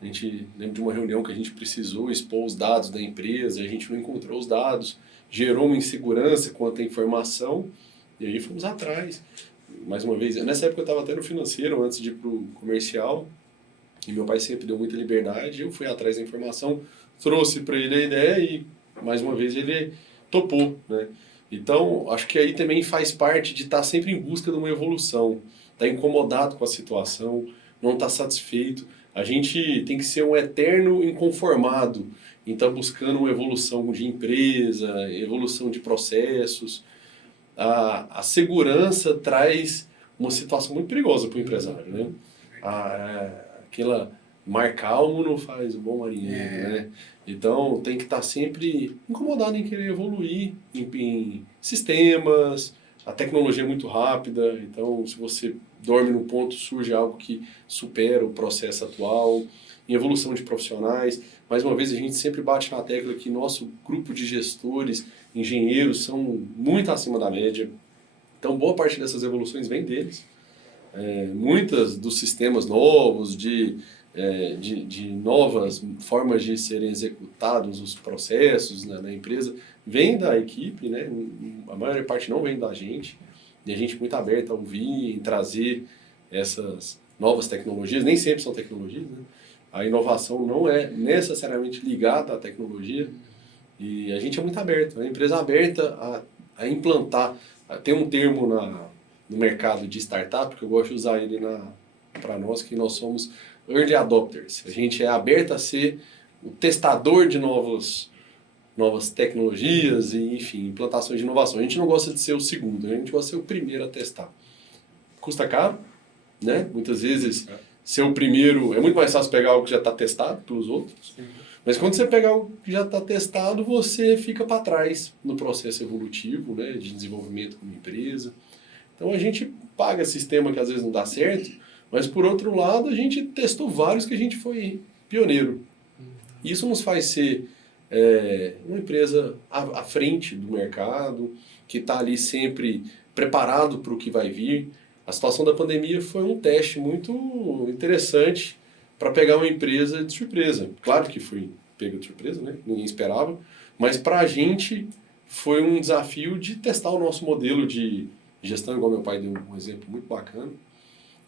A gente lembra de uma reunião que a gente precisou expor os dados da empresa, a gente não encontrou os dados, gerou uma insegurança quanto à informação, e aí fomos atrás. Mais uma vez, nessa época eu estava até no financeiro, antes de ir para o comercial, e meu pai sempre deu muita liberdade, eu fui atrás da informação, trouxe para ele a ideia e, mais uma vez, ele topou, né? Então, acho que aí também faz parte de estar sempre em busca de uma evolução, estar incomodado com a situação, não está satisfeito. A gente tem que ser um eterno inconformado em estar buscando uma evolução de empresa, evolução de processos. A segurança traz uma situação muito perigosa para o empresário, né? Aquela mar calmo não faz um bom marinheiro, né? Então tem que estar sempre incomodado em querer evoluir em sistemas. A tecnologia é muito rápida, então se você dorme num ponto, surge algo que supera o processo atual. Em evolução de profissionais, mais uma vez a gente sempre bate na tecla que nosso grupo de gestores, engenheiros, são muito acima da média. Então boa parte dessas evoluções vem deles. Muitas dos sistemas novos, de novas formas de serem executados os processos na empresa, vem da equipe, né? A maior parte não vem da gente, e a gente é muito aberto a ouvir e trazer essas novas tecnologias, nem sempre são tecnologias, né? A inovação não é necessariamente ligada à tecnologia, e a gente é muito aberto, é uma empresa aberta a implantar. Tem um termo no mercado de startup, que eu gosto de usar ele para nós, que nós somos early adopters. A gente é aberto a ser o testador de novas tecnologias e, enfim, implantações de inovação. A gente não gosta de ser o segundo, a gente gosta de ser o primeiro a testar. Custa caro, né? Muitas vezes ser o primeiro, é muito mais fácil pegar algo que já está testado pelos outros. Sim. Mas quando você pega algo que já está testado, você fica para trás no processo evolutivo, né, de desenvolvimento como empresa. Então a gente paga sistema que às vezes não dá certo, mas por outro lado a gente testou vários que a gente foi pioneiro. Isso nos faz ser uma empresa à frente do mercado, que está ali sempre preparado para o que vai vir. A situação da pandemia foi um teste muito interessante para pegar uma empresa de surpresa. Claro que foi pego de surpresa, né? Ninguém esperava, mas para a gente foi um desafio de testar o nosso modelo de gestão, igual meu pai deu um exemplo muito bacana.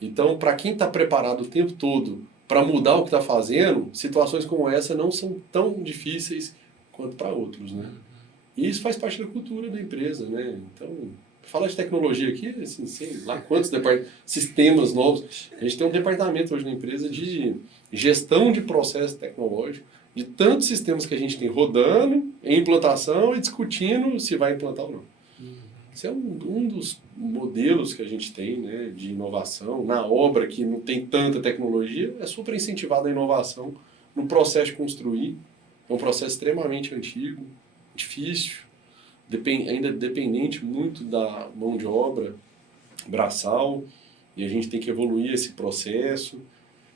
Então, para quem está preparado o tempo todo para mudar o que está fazendo, situações como essa não são tão difíceis quanto para outros, né? E isso faz parte da cultura da empresa, né? Então, falar de tecnologia aqui, assim, sei lá quantos sistemas novos. A gente tem um departamento hoje na empresa de gestão de processo tecnológico, de tantos sistemas que a gente tem rodando, em implantação e discutindo se vai implantar ou não. Esse é um dos modelos que a gente tem, né, de inovação. Na obra que não tem tanta tecnologia, é super incentivada a inovação no processo de construir. É um processo extremamente antigo, difícil, ainda dependente muito da mão de obra braçal, e a gente tem que evoluir esse processo.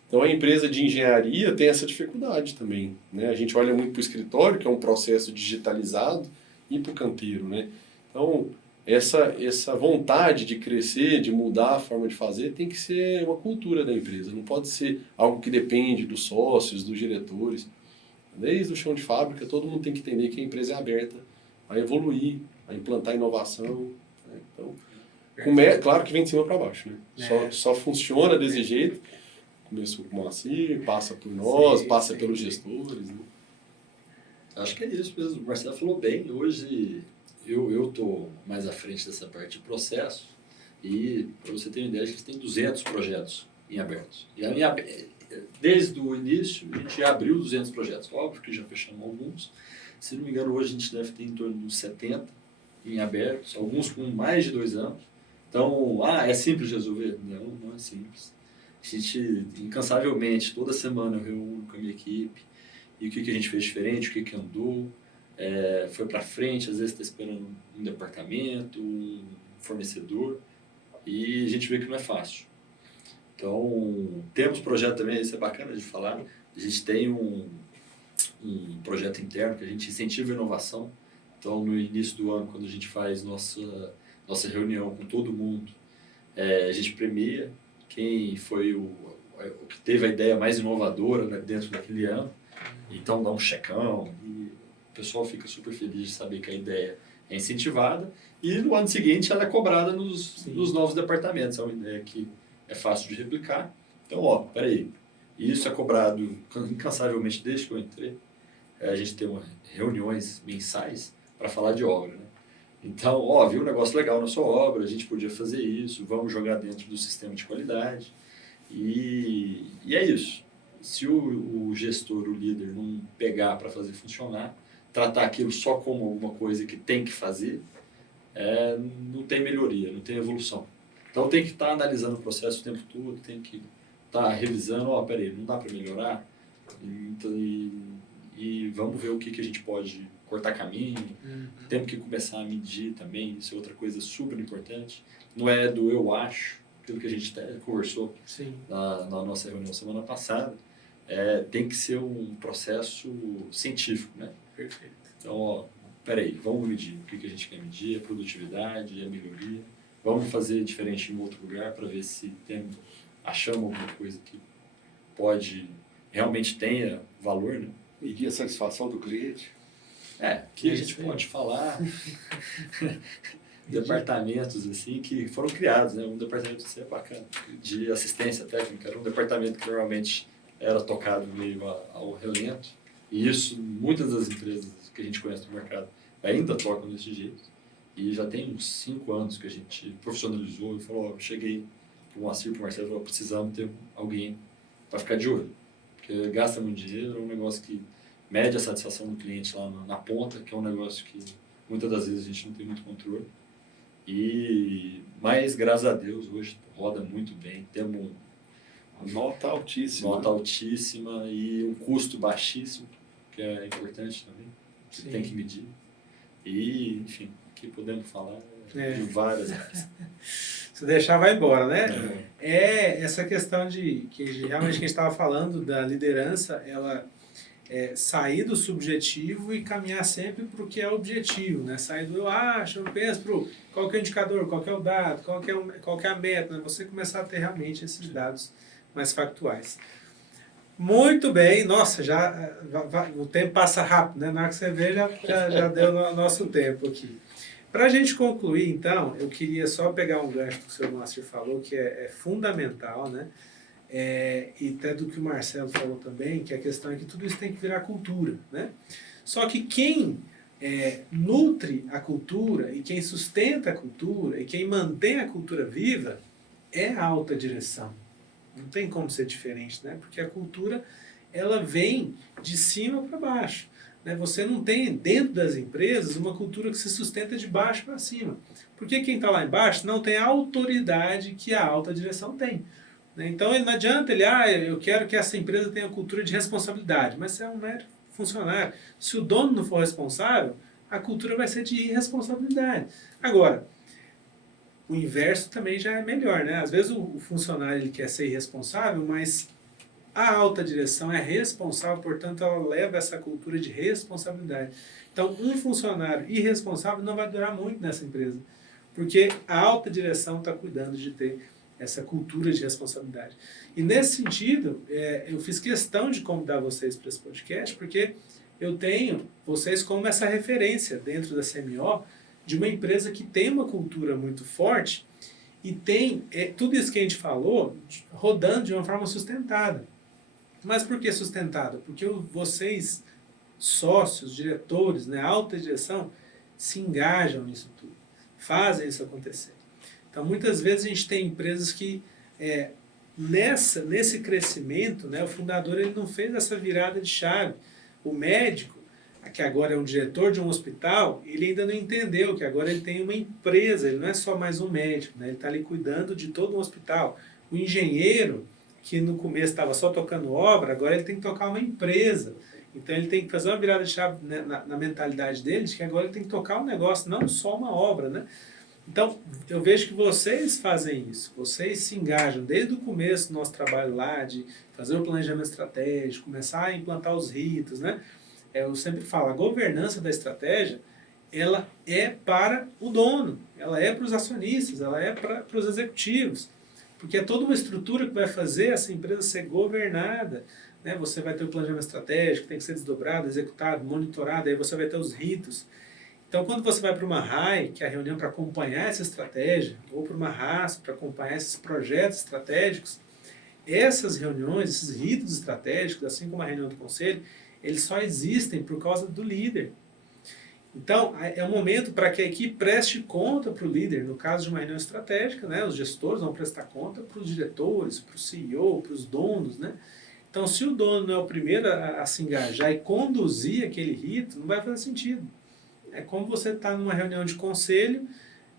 Então a empresa de engenharia tem essa dificuldade também, né? A gente olha muito para o escritório, que é um processo digitalizado, e para o canteiro, né? Então essa vontade de crescer, de mudar a forma de fazer, tem que ser uma cultura da empresa, não pode ser algo que depende dos sócios, dos diretores. Desde o chão de fábrica, todo mundo tem que entender que a empresa é aberta a evoluir, a implantar inovação. Né? Então, claro que vem de cima para baixo, né? Só funciona desse jeito. Começou com o Moacir, passa por nós, passa pelos gestores. Né? Acho que é isso mesmo. O Marcelo falou bem. Hoje eu estou mais à frente dessa parte de processo e, para você ter uma ideia, a gente tem 200 projetos em aberto. E desde o início, a gente já abriu 200 projetos. Óbvio que já fechamos alguns. Se não me engano, hoje a gente deve ter em torno de uns 70 em abertos, alguns com mais de 2 anos. Então, é simples de resolver? Não é simples. A gente, incansavelmente, toda semana eu reúno com a minha equipe e o que a gente fez diferente, o que andou, foi para frente, às vezes está esperando um departamento, um fornecedor, e a gente vê que não é fácil. Então, temos projeto também, isso é bacana de falar, a gente tem um projeto interno que a gente incentiva a inovação. Então, no início do ano, quando a gente faz nossa reunião com todo mundo, a gente premia quem foi o que teve a ideia mais inovadora, né, dentro daquele ano. Então, dá um checão e o pessoal fica super feliz de saber que a ideia é incentivada e no ano seguinte ela é cobrada nos novos departamentos. É uma ideia que é fácil de replicar. Então, peraí, isso é cobrado incansavelmente desde que eu entrei. A gente tem reuniões mensais para falar de obra, né? Então, viu um negócio legal na sua obra, a gente podia fazer isso, vamos jogar dentro do sistema de qualidade. E E é isso. Se o gestor, o líder, não pegar para fazer funcionar, tratar aquilo só como alguma coisa que tem que fazer, não tem melhoria, não tem evolução. Então tem que estar analisando o processo o tempo todo, tem que estar revisando, peraí, não dá para melhorar? E vamos ver o que a gente pode cortar caminho. Temos que começar a medir também, isso é outra coisa super importante. Não é do eu acho, aquilo que a gente conversou na nossa reunião semana passada, tem que ser um processo científico, né? Perfeito. Então, peraí, vamos medir o que a gente quer medir, a produtividade, a melhoria. Vamos fazer diferente em outro lugar para ver se achamos alguma coisa que realmente tenha valor, né? Medir a satisfação do cliente. Que a gente pode falar departamentos assim que foram criados, né? Um departamento assim, bacana, de assistência técnica, era um departamento que normalmente era tocado meio ao relento, e isso muitas das empresas que a gente conhece no mercado ainda tocam desse jeito, e já tem uns 5 anos que a gente profissionalizou e falou, cheguei para o Moacir, para o Marcelo, falou, precisamos ter alguém para ficar de olho, porque gasta muito dinheiro, é um negócio que mede a satisfação do cliente lá na ponta, que é um negócio que muitas das vezes a gente não tem muito controle. Mas, graças a Deus, hoje roda muito bem. Temos Nota altíssima e um custo baixíssimo, que é importante também, que tem que medir. E, enfim, aqui podemos falar de várias áreas. Se deixar, vai embora, né? Essa questão que realmente a gente estava falando da liderança, ela sair do subjetivo e caminhar sempre para o que é objetivo, né? Sair do eu acho, eu penso para qual que é o indicador, qual que é o dado, qual que é a meta, né? Você começar a ter realmente esses dados mais factuais. Muito bem, nossa, o tempo passa rápido, né? Na hora que você vê, já deu o nosso tempo aqui. Para a gente concluir, então, eu queria só pegar um gancho que o senhor Moacir falou, que é fundamental, né? E até do que o Marcelo falou também, que a questão é que tudo isso tem que virar cultura, né? Só que quem nutre a cultura e quem sustenta a cultura e quem mantém a cultura viva é a alta direção. Não tem como ser diferente, né? Porque a cultura, ela vem de cima para baixo, né? Você não tem dentro das empresas uma cultura que se sustenta de baixo para cima. Porque quem está lá embaixo não tem a autoridade que a alta direção tem. Então não adianta ele, eu quero que essa empresa tenha cultura de responsabilidade, mas você é um mero funcionário. Se o dono não for responsável, a cultura vai ser de irresponsabilidade. Agora, o inverso também já é melhor, né? Às vezes o funcionário ele quer ser irresponsável, mas a alta direção é responsável, portanto ela leva essa cultura de responsabilidade. Então um funcionário irresponsável não vai durar muito nessa empresa, porque a alta direção está cuidando de ter essa cultura de responsabilidade. E nesse sentido, eu fiz questão de convidar vocês para esse podcast, porque eu tenho vocês como essa referência dentro da CMO de uma empresa que tem uma cultura muito forte e tem tudo isso que a gente falou rodando de uma forma sustentada. Mas por que sustentada? Porque vocês, sócios, diretores, né, alta direção, se engajam nisso tudo, fazem isso acontecer. Então, muitas vezes a gente tem empresas que, nesse crescimento, né, o fundador ele não fez essa virada de chave. O médico, que agora é um diretor de um hospital, ele ainda não entendeu que agora ele tem uma empresa, ele não é só mais um médico, né, ele está ali cuidando de todo um hospital. O engenheiro, que no começo estava só tocando obra, agora ele tem que tocar uma empresa. Então ele tem que fazer uma virada de chave, né, na mentalidade dele, de que agora ele tem que tocar um negócio, não só uma obra, né? Então, eu vejo que vocês fazem isso, vocês se engajam desde o começo do nosso trabalho lá, de fazer o planejamento estratégico, começar a implantar os ritos, né? Eu sempre falo, a governança da estratégia, ela é para o dono, ela é para os acionistas, ela é para os executivos, porque é toda uma estrutura que vai fazer essa empresa ser governada, né? Você vai ter o planejamento estratégico, tem que ser desdobrado, executado, monitorado, aí você vai ter os ritos. Então, quando você vai para uma RAI, que é a reunião para acompanhar essa estratégia, ou para uma RAS, para acompanhar esses projetos estratégicos, essas reuniões, esses ritos estratégicos, assim como a reunião do conselho, eles só existem por causa do líder. Então, é um momento para que a equipe preste conta para o líder. No caso de uma reunião estratégica, né, os gestores vão prestar conta para os diretores, para o CEO, para os donos. Né? Então, se o dono não é o primeiro a se engajar e conduzir aquele rito, não vai fazer sentido. É como você está numa reunião de conselho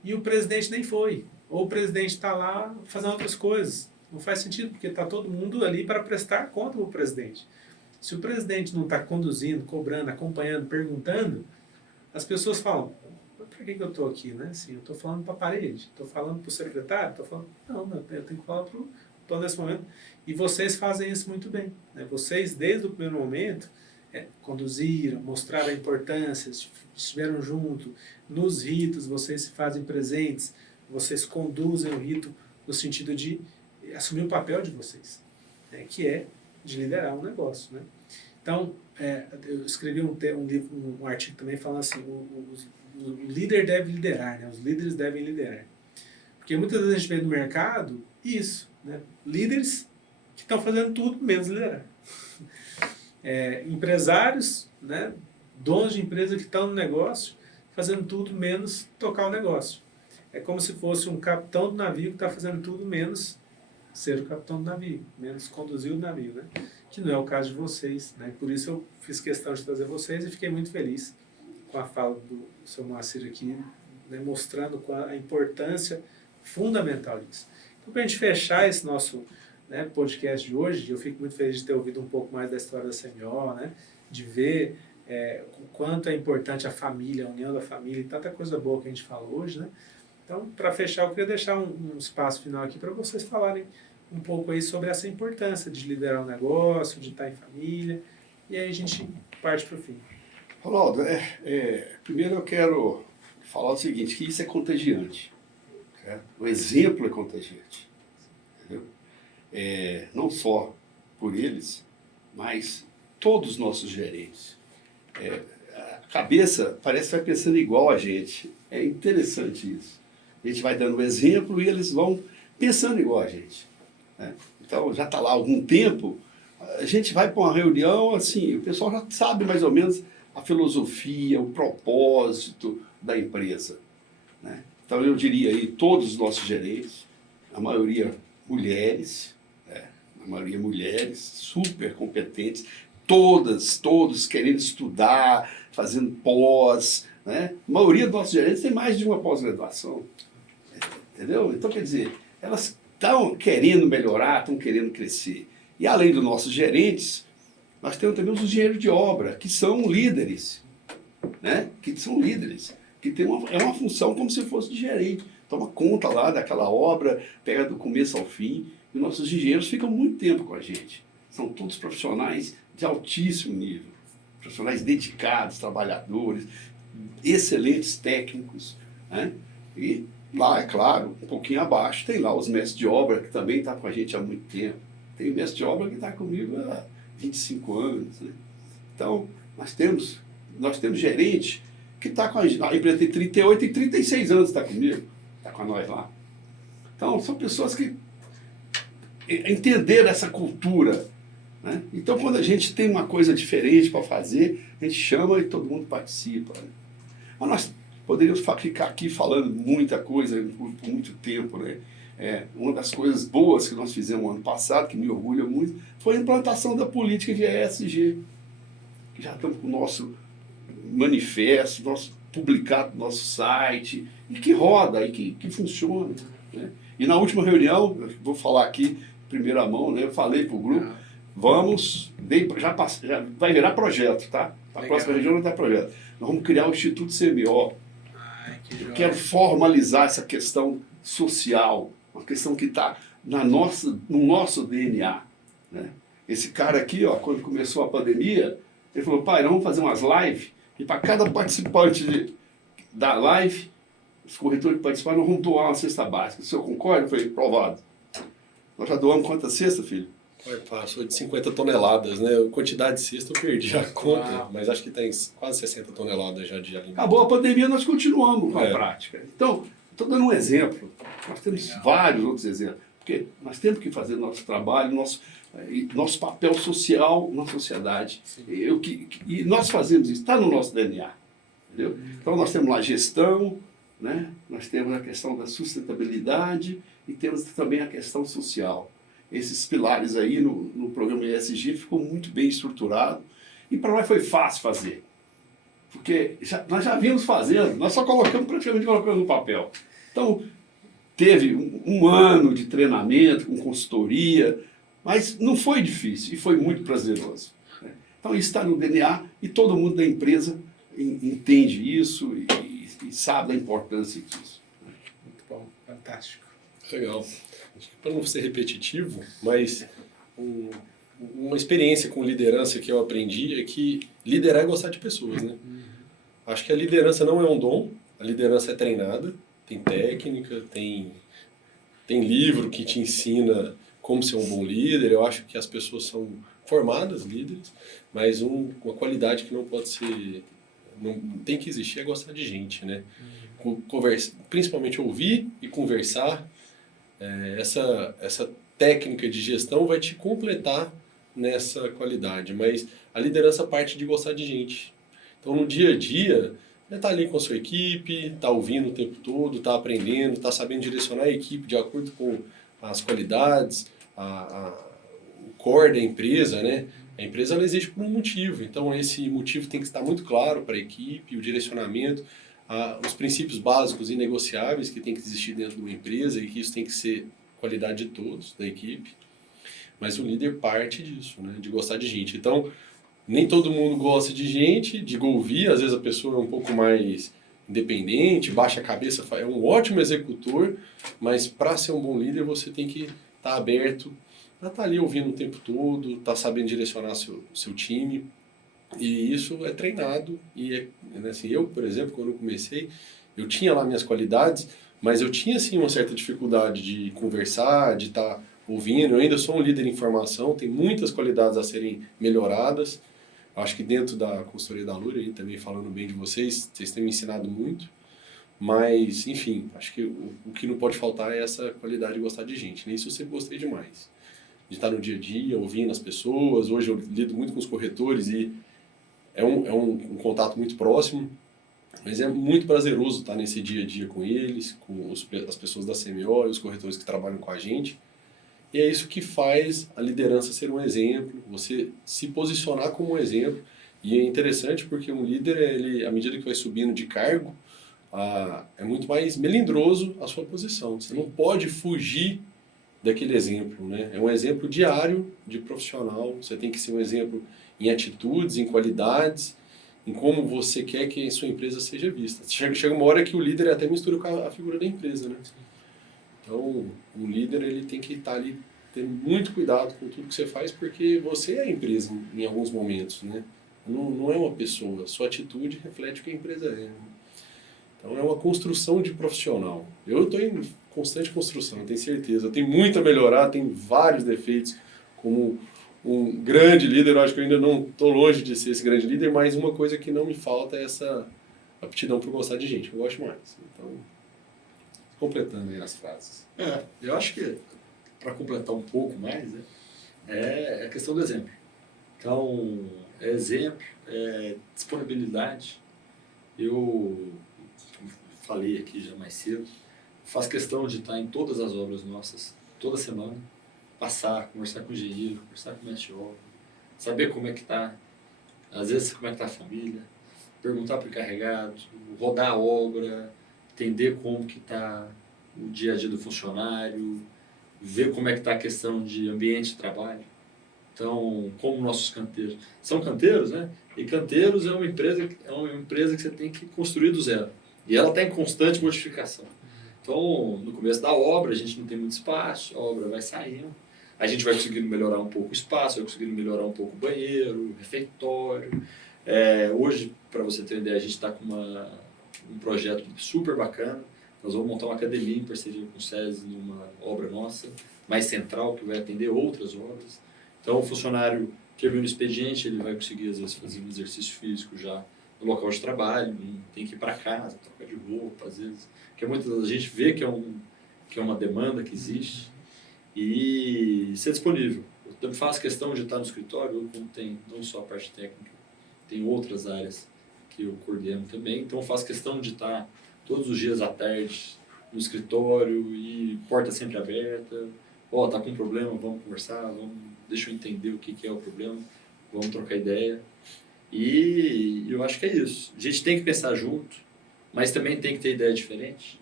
e o presidente nem foi. Ou o presidente está lá fazendo outras coisas. Não faz sentido, porque está todo mundo ali para prestar conta para o presidente. Se o presidente não está conduzindo, cobrando, acompanhando, perguntando, as pessoas falam, para que eu estou aqui? Né? Assim, eu estou falando para a parede, estou falando para o secretário, estou falando... Não, eu tenho que falar para o dono nesse momento. E vocês fazem isso muito bem. Né? Vocês, desde o primeiro momento, conduziram, mostraram a importância, estiveram junto. Nos ritos, vocês se fazem presentes, vocês conduzem o rito no sentido de assumir o papel de vocês, né? Que é de liderar um negócio. Né? Então, eu escrevi um artigo também falando assim, o líder deve liderar, né? Os líderes devem liderar. Porque muitas vezes a gente vê no mercado isso, né? Líderes que estão fazendo tudo menos liderar. Empresários, né? Donos de empresa que estão no negócio fazendo tudo menos tocar o negócio. É como se fosse um capitão do navio que está fazendo tudo menos ser o capitão do navio, menos conduzir o navio, né? Que não é o caso de vocês, né? Por isso eu fiz questão de trazer vocês e fiquei muito feliz com a fala do seu Moacir aqui, né? Mostrando a importância fundamental disso. Então, para a gente fechar esse nosso, né, podcast de hoje, eu fico muito feliz de ter ouvido um pouco mais da história da CMO, né? De ver o quanto é importante a família, a união da família e tanta coisa boa que a gente fala hoje, né? Então, para fechar, eu queria deixar um espaço final aqui para vocês falarem um pouco aí sobre essa importância de liderar um negócio, de estar em família, e aí a gente parte para o fim. Ronaldo, primeiro eu quero falar o seguinte, que isso é contagiante. Certo? O exemplo é contagiante. Entendeu? Não só por eles, mas todos os nossos gerentes. A cabeça parece que vai pensando igual a gente. É interessante isso. A gente vai dando exemplo e eles vão pensando igual a gente. Né? Então, já está lá há algum tempo, a gente vai para uma reunião, assim, o pessoal já sabe mais ou menos a filosofia, o propósito da empresa. Né? Então, eu diria aí, todos os nossos gerentes, a maioria mulheres, super competentes, todos querendo estudar, fazendo pós, né? A maioria dos nossos gerentes tem mais de uma pós-graduação, entendeu? Então, quer dizer, elas estão querendo melhorar, estão querendo crescer. E além dos nossos gerentes, nós temos também os engenheiros de obra, que são líderes, né? Que tem uma função como se fosse de gerente. Toma conta lá daquela obra, pega do começo ao fim, e nossos engenheiros ficam muito tempo com a gente. São todos profissionais de altíssimo nível, profissionais dedicados, trabalhadores, excelentes técnicos, né? E lá, é claro, um pouquinho abaixo, tem lá os mestres de obra, que também estão com a gente há muito tempo. Tem mestre de obra que está comigo há 25 anos. Né? Então, nós temos gerente que está com a gente. A empresa tem 38 e 36 anos está comigo, está com nós lá. Então, são pessoas que entenderam essa cultura. Né? Então, quando a gente tem uma coisa diferente para fazer, a gente chama e todo mundo participa. Né? Mas nós poderíamos ficar aqui falando muita coisa por muito tempo. Né? Uma das coisas boas que nós fizemos no ano passado, que me orgulha muito, foi a implantação da política de ESG. Que já estamos com o nosso manifesto, publicado no nosso site, e que roda, e que funciona. Né? E na última reunião, vou falar aqui em primeira mão, né? Eu falei para o grupo, já vai virar projeto, tá? A próxima região não está projeto. Nós vamos criar o Instituto CMO. Eu quero formalizar essa questão social, uma questão que está no nosso DNA. Né? Esse cara aqui, ó, quando começou a pandemia, ele falou, pai, nós vamos fazer umas lives, e para cada participante da live, os corretores que participaram, nós vamos doar uma cesta básica. O senhor concorda? Eu falei, provado. Nós já doamos quantas cestas, filho? Passou de 50 toneladas, né? A quantidade de cesta eu perdi a conta, mas acho que tem quase 60 toneladas já de alimento. Acabou a pandemia, nós continuamos com a prática. Então, estou dando um exemplo. Nós temos vários outros exemplos. Porque nós temos que fazer nosso trabalho, nosso papel social na sociedade. E nós fazemos isso, está no nosso DNA. Entendeu? Então nós temos lá gestão, né? Nós temos a questão da sustentabilidade e temos também a questão social. Esses pilares aí no programa ESG ficou muito bem estruturado e para nós foi fácil fazer. Porque nós já vimos fazendo, nós só praticamente colocamos no papel. Então, teve um ano de treinamento com consultoria, mas não foi difícil e foi muito prazeroso. Né? Então, isso está no DNA e todo mundo da empresa entende isso e sabe da importância disso. Muito bom, fantástico. Legal. Para não ser repetitivo, mas uma experiência com liderança que eu aprendi é que liderar é gostar de pessoas, né? Acho que a liderança não é um dom, a liderança é treinada, tem técnica, tem livro que te ensina como ser um bom líder. Eu acho que as pessoas são formadas líderes, mas uma qualidade que não pode ser, não tem que existir é gostar de gente, né? Principalmente ouvir e conversar. Essa técnica de gestão vai te completar nessa qualidade, mas a liderança parte de gostar de gente. Então, no dia a dia, você está ali com a sua equipe, está ouvindo o tempo todo, está aprendendo, está sabendo direcionar a equipe de acordo com as qualidades, o core da empresa, né? A empresa ela existe por um motivo, então esse motivo tem que estar muito claro para a equipe, o direcionamento, os princípios básicos e negociáveis que tem que existir dentro de uma empresa e que isso tem que ser qualidade de todos, da equipe. Mas o líder parte disso, né? De gostar de gente. Então, nem todo mundo gosta de gente, de ouvir, às vezes a pessoa é um pouco mais independente, baixa a cabeça, é um ótimo executor, mas para ser um bom líder você tem que estar aberto a estar ali ouvindo o tempo todo, estar sabendo direcionar seu time, e isso é treinado, e assim, eu, por exemplo, quando eu comecei, eu tinha lá minhas qualidades, mas eu tinha sim uma certa dificuldade de conversar, de estar ouvindo. Eu ainda sou um líder em formação, tem muitas qualidades a serem melhoradas. Acho que dentro da consultoria da Lura, também falando bem de vocês têm me ensinado muito. Mas, enfim, acho que o que não pode faltar é essa qualidade de gostar de gente. Né? Isso eu sempre gostei demais. De estar no dia a dia, ouvindo as pessoas. Hoje eu lido muito com os corretores e é um contato muito próximo. Mas é muito prazeroso estar nesse dia a dia com eles, com as pessoas da CMO e os corretores que trabalham com a gente. E é isso que faz a liderança ser um exemplo, você se posicionar como um exemplo. E é interessante porque um líder, ele, à medida que vai subindo de cargo, é muito mais melindroso a sua posição. Você não pode fugir daquele exemplo, né? É um exemplo diário de profissional, você tem que ser um exemplo em atitudes, em qualidades, em como você quer que a sua empresa seja vista. Chega uma hora que o líder até mistura com a figura da empresa, né? Então, o líder ele tem que estar ali tendo muito cuidado com tudo que você faz, porque você é a empresa em alguns momentos, né? Não é uma pessoa, sua atitude reflete o que a empresa é. Né? Então, é uma construção de profissional. Eu estou em constante construção, eu tenho certeza. Eu tenho muito a melhorar, tenho vários defeitos. Como um grande líder, eu acho que eu ainda não estou longe de ser esse grande líder, mas uma coisa que não me falta é essa aptidão por gostar de gente, eu gosto mais. Então, completando aí as frases. Eu acho que, para completar um pouco mais, né, é a questão do exemplo. Então, é exemplo, é disponibilidade. Eu falei aqui já mais cedo, faço questão de estar em todas as obras nossas, toda semana, passar, conversar com o engenheiro, conversar com o mestre de obra, saber como é que está, às vezes como é que está a família, perguntar para o encarregado, rodar a obra, entender como que está o dia a dia do funcionário, ver como é que está a questão de ambiente de trabalho. Então, como nossos canteiros são canteiros, né? E canteiros é uma empresa que você tem que construir do zero. E ela está em constante modificação. Então, no começo da obra, a gente não tem muito espaço, a obra vai saindo, a gente vai conseguindo melhorar um pouco o espaço, vai conseguindo melhorar um pouco o banheiro, o refeitório. Hoje, para você ter uma ideia, a gente está com um projeto super bacana. Nós vamos montar uma academia em parceria com o SESI numa obra nossa, mais central, que vai atender outras obras. Então, o funcionário termina o expediente, ele vai conseguir, às vezes, fazer um exercício físico já no local de trabalho, não tem que ir para casa, trocar de roupa, às vezes. Porque muitas vezes a gente vê que é uma demanda que existe e ser disponível. Eu também faço questão de estar no escritório, como tem não só a parte técnica, tem outras áreas que eu coordeno também. Então eu faço questão de estar todos os dias à tarde no escritório e porta sempre aberta. Ó, tá com um problema, vamos conversar, deixa eu entender o que é o problema, vamos trocar ideia. E eu acho que é isso. A gente tem que pensar junto, mas também tem que ter ideia diferente.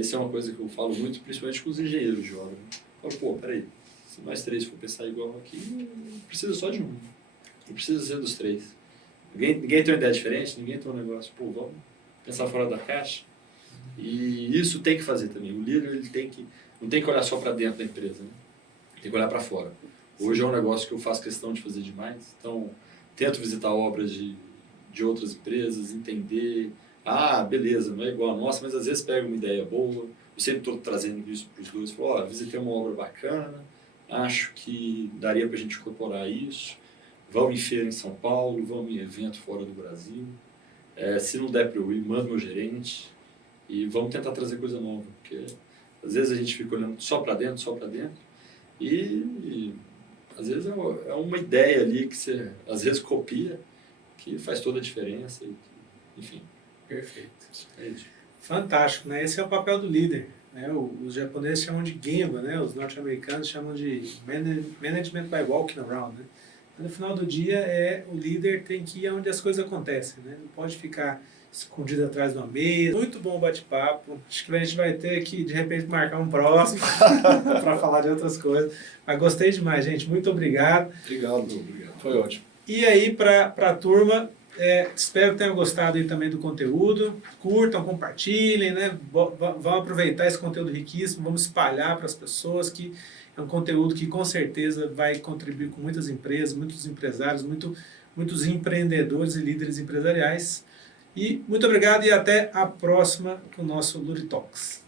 Isso é uma coisa que eu falo muito, principalmente com os engenheiros de obra. Eu falo, pô, peraí, se nós três for pensar igual aqui, precisa só de um. Não precisa ser dos três. Ninguém tem uma ideia diferente, ninguém tem um negócio. Pô, vamos pensar fora da caixa. E isso tem que fazer também. O líder ele não tem que olhar só para dentro da empresa, né? Tem que olhar para fora. Hoje é um negócio que eu faço questão de fazer demais. Então, tento visitar obras de outras empresas, entender. Ah, beleza, não é igual a nossa, mas às vezes pega uma ideia boa. Eu sempre estou trazendo isso para os dois. Falo, ó, visitei uma obra bacana, acho que daria para a gente incorporar isso. Vamos em feira em São Paulo, vamos em evento fora do Brasil. Se não der para eu ir, manda meu gerente e vamos tentar trazer coisa nova. Porque às vezes a gente fica olhando só para dentro, e às vezes é uma ideia ali que você às vezes copia, que faz toda a diferença. Enfim. Perfeito. É isso. Fantástico, né? Esse é o papel do líder, né? Os japoneses chamam de Gemba, né? Os norte-americanos chamam de Management by Walking Around, né? No final do dia, o líder tem que ir onde as coisas acontecem, né? Não pode ficar escondido atrás de uma mesa. Muito bom o bate-papo. Acho que a gente vai ter que, de repente, marcar um próximo para falar de outras coisas. Mas gostei demais, gente. Muito obrigado. Obrigado. Foi ótimo. E aí, para a turma, espero que tenham gostado aí também do conteúdo. Curtam, compartilhem, né? Vão aproveitar esse conteúdo riquíssimo, vamos espalhar para as pessoas, que é um conteúdo que com certeza vai contribuir com muitas empresas, muitos empresários, muitos empreendedores e líderes empresariais. E muito obrigado e até a próxima com o nosso Luri Talks.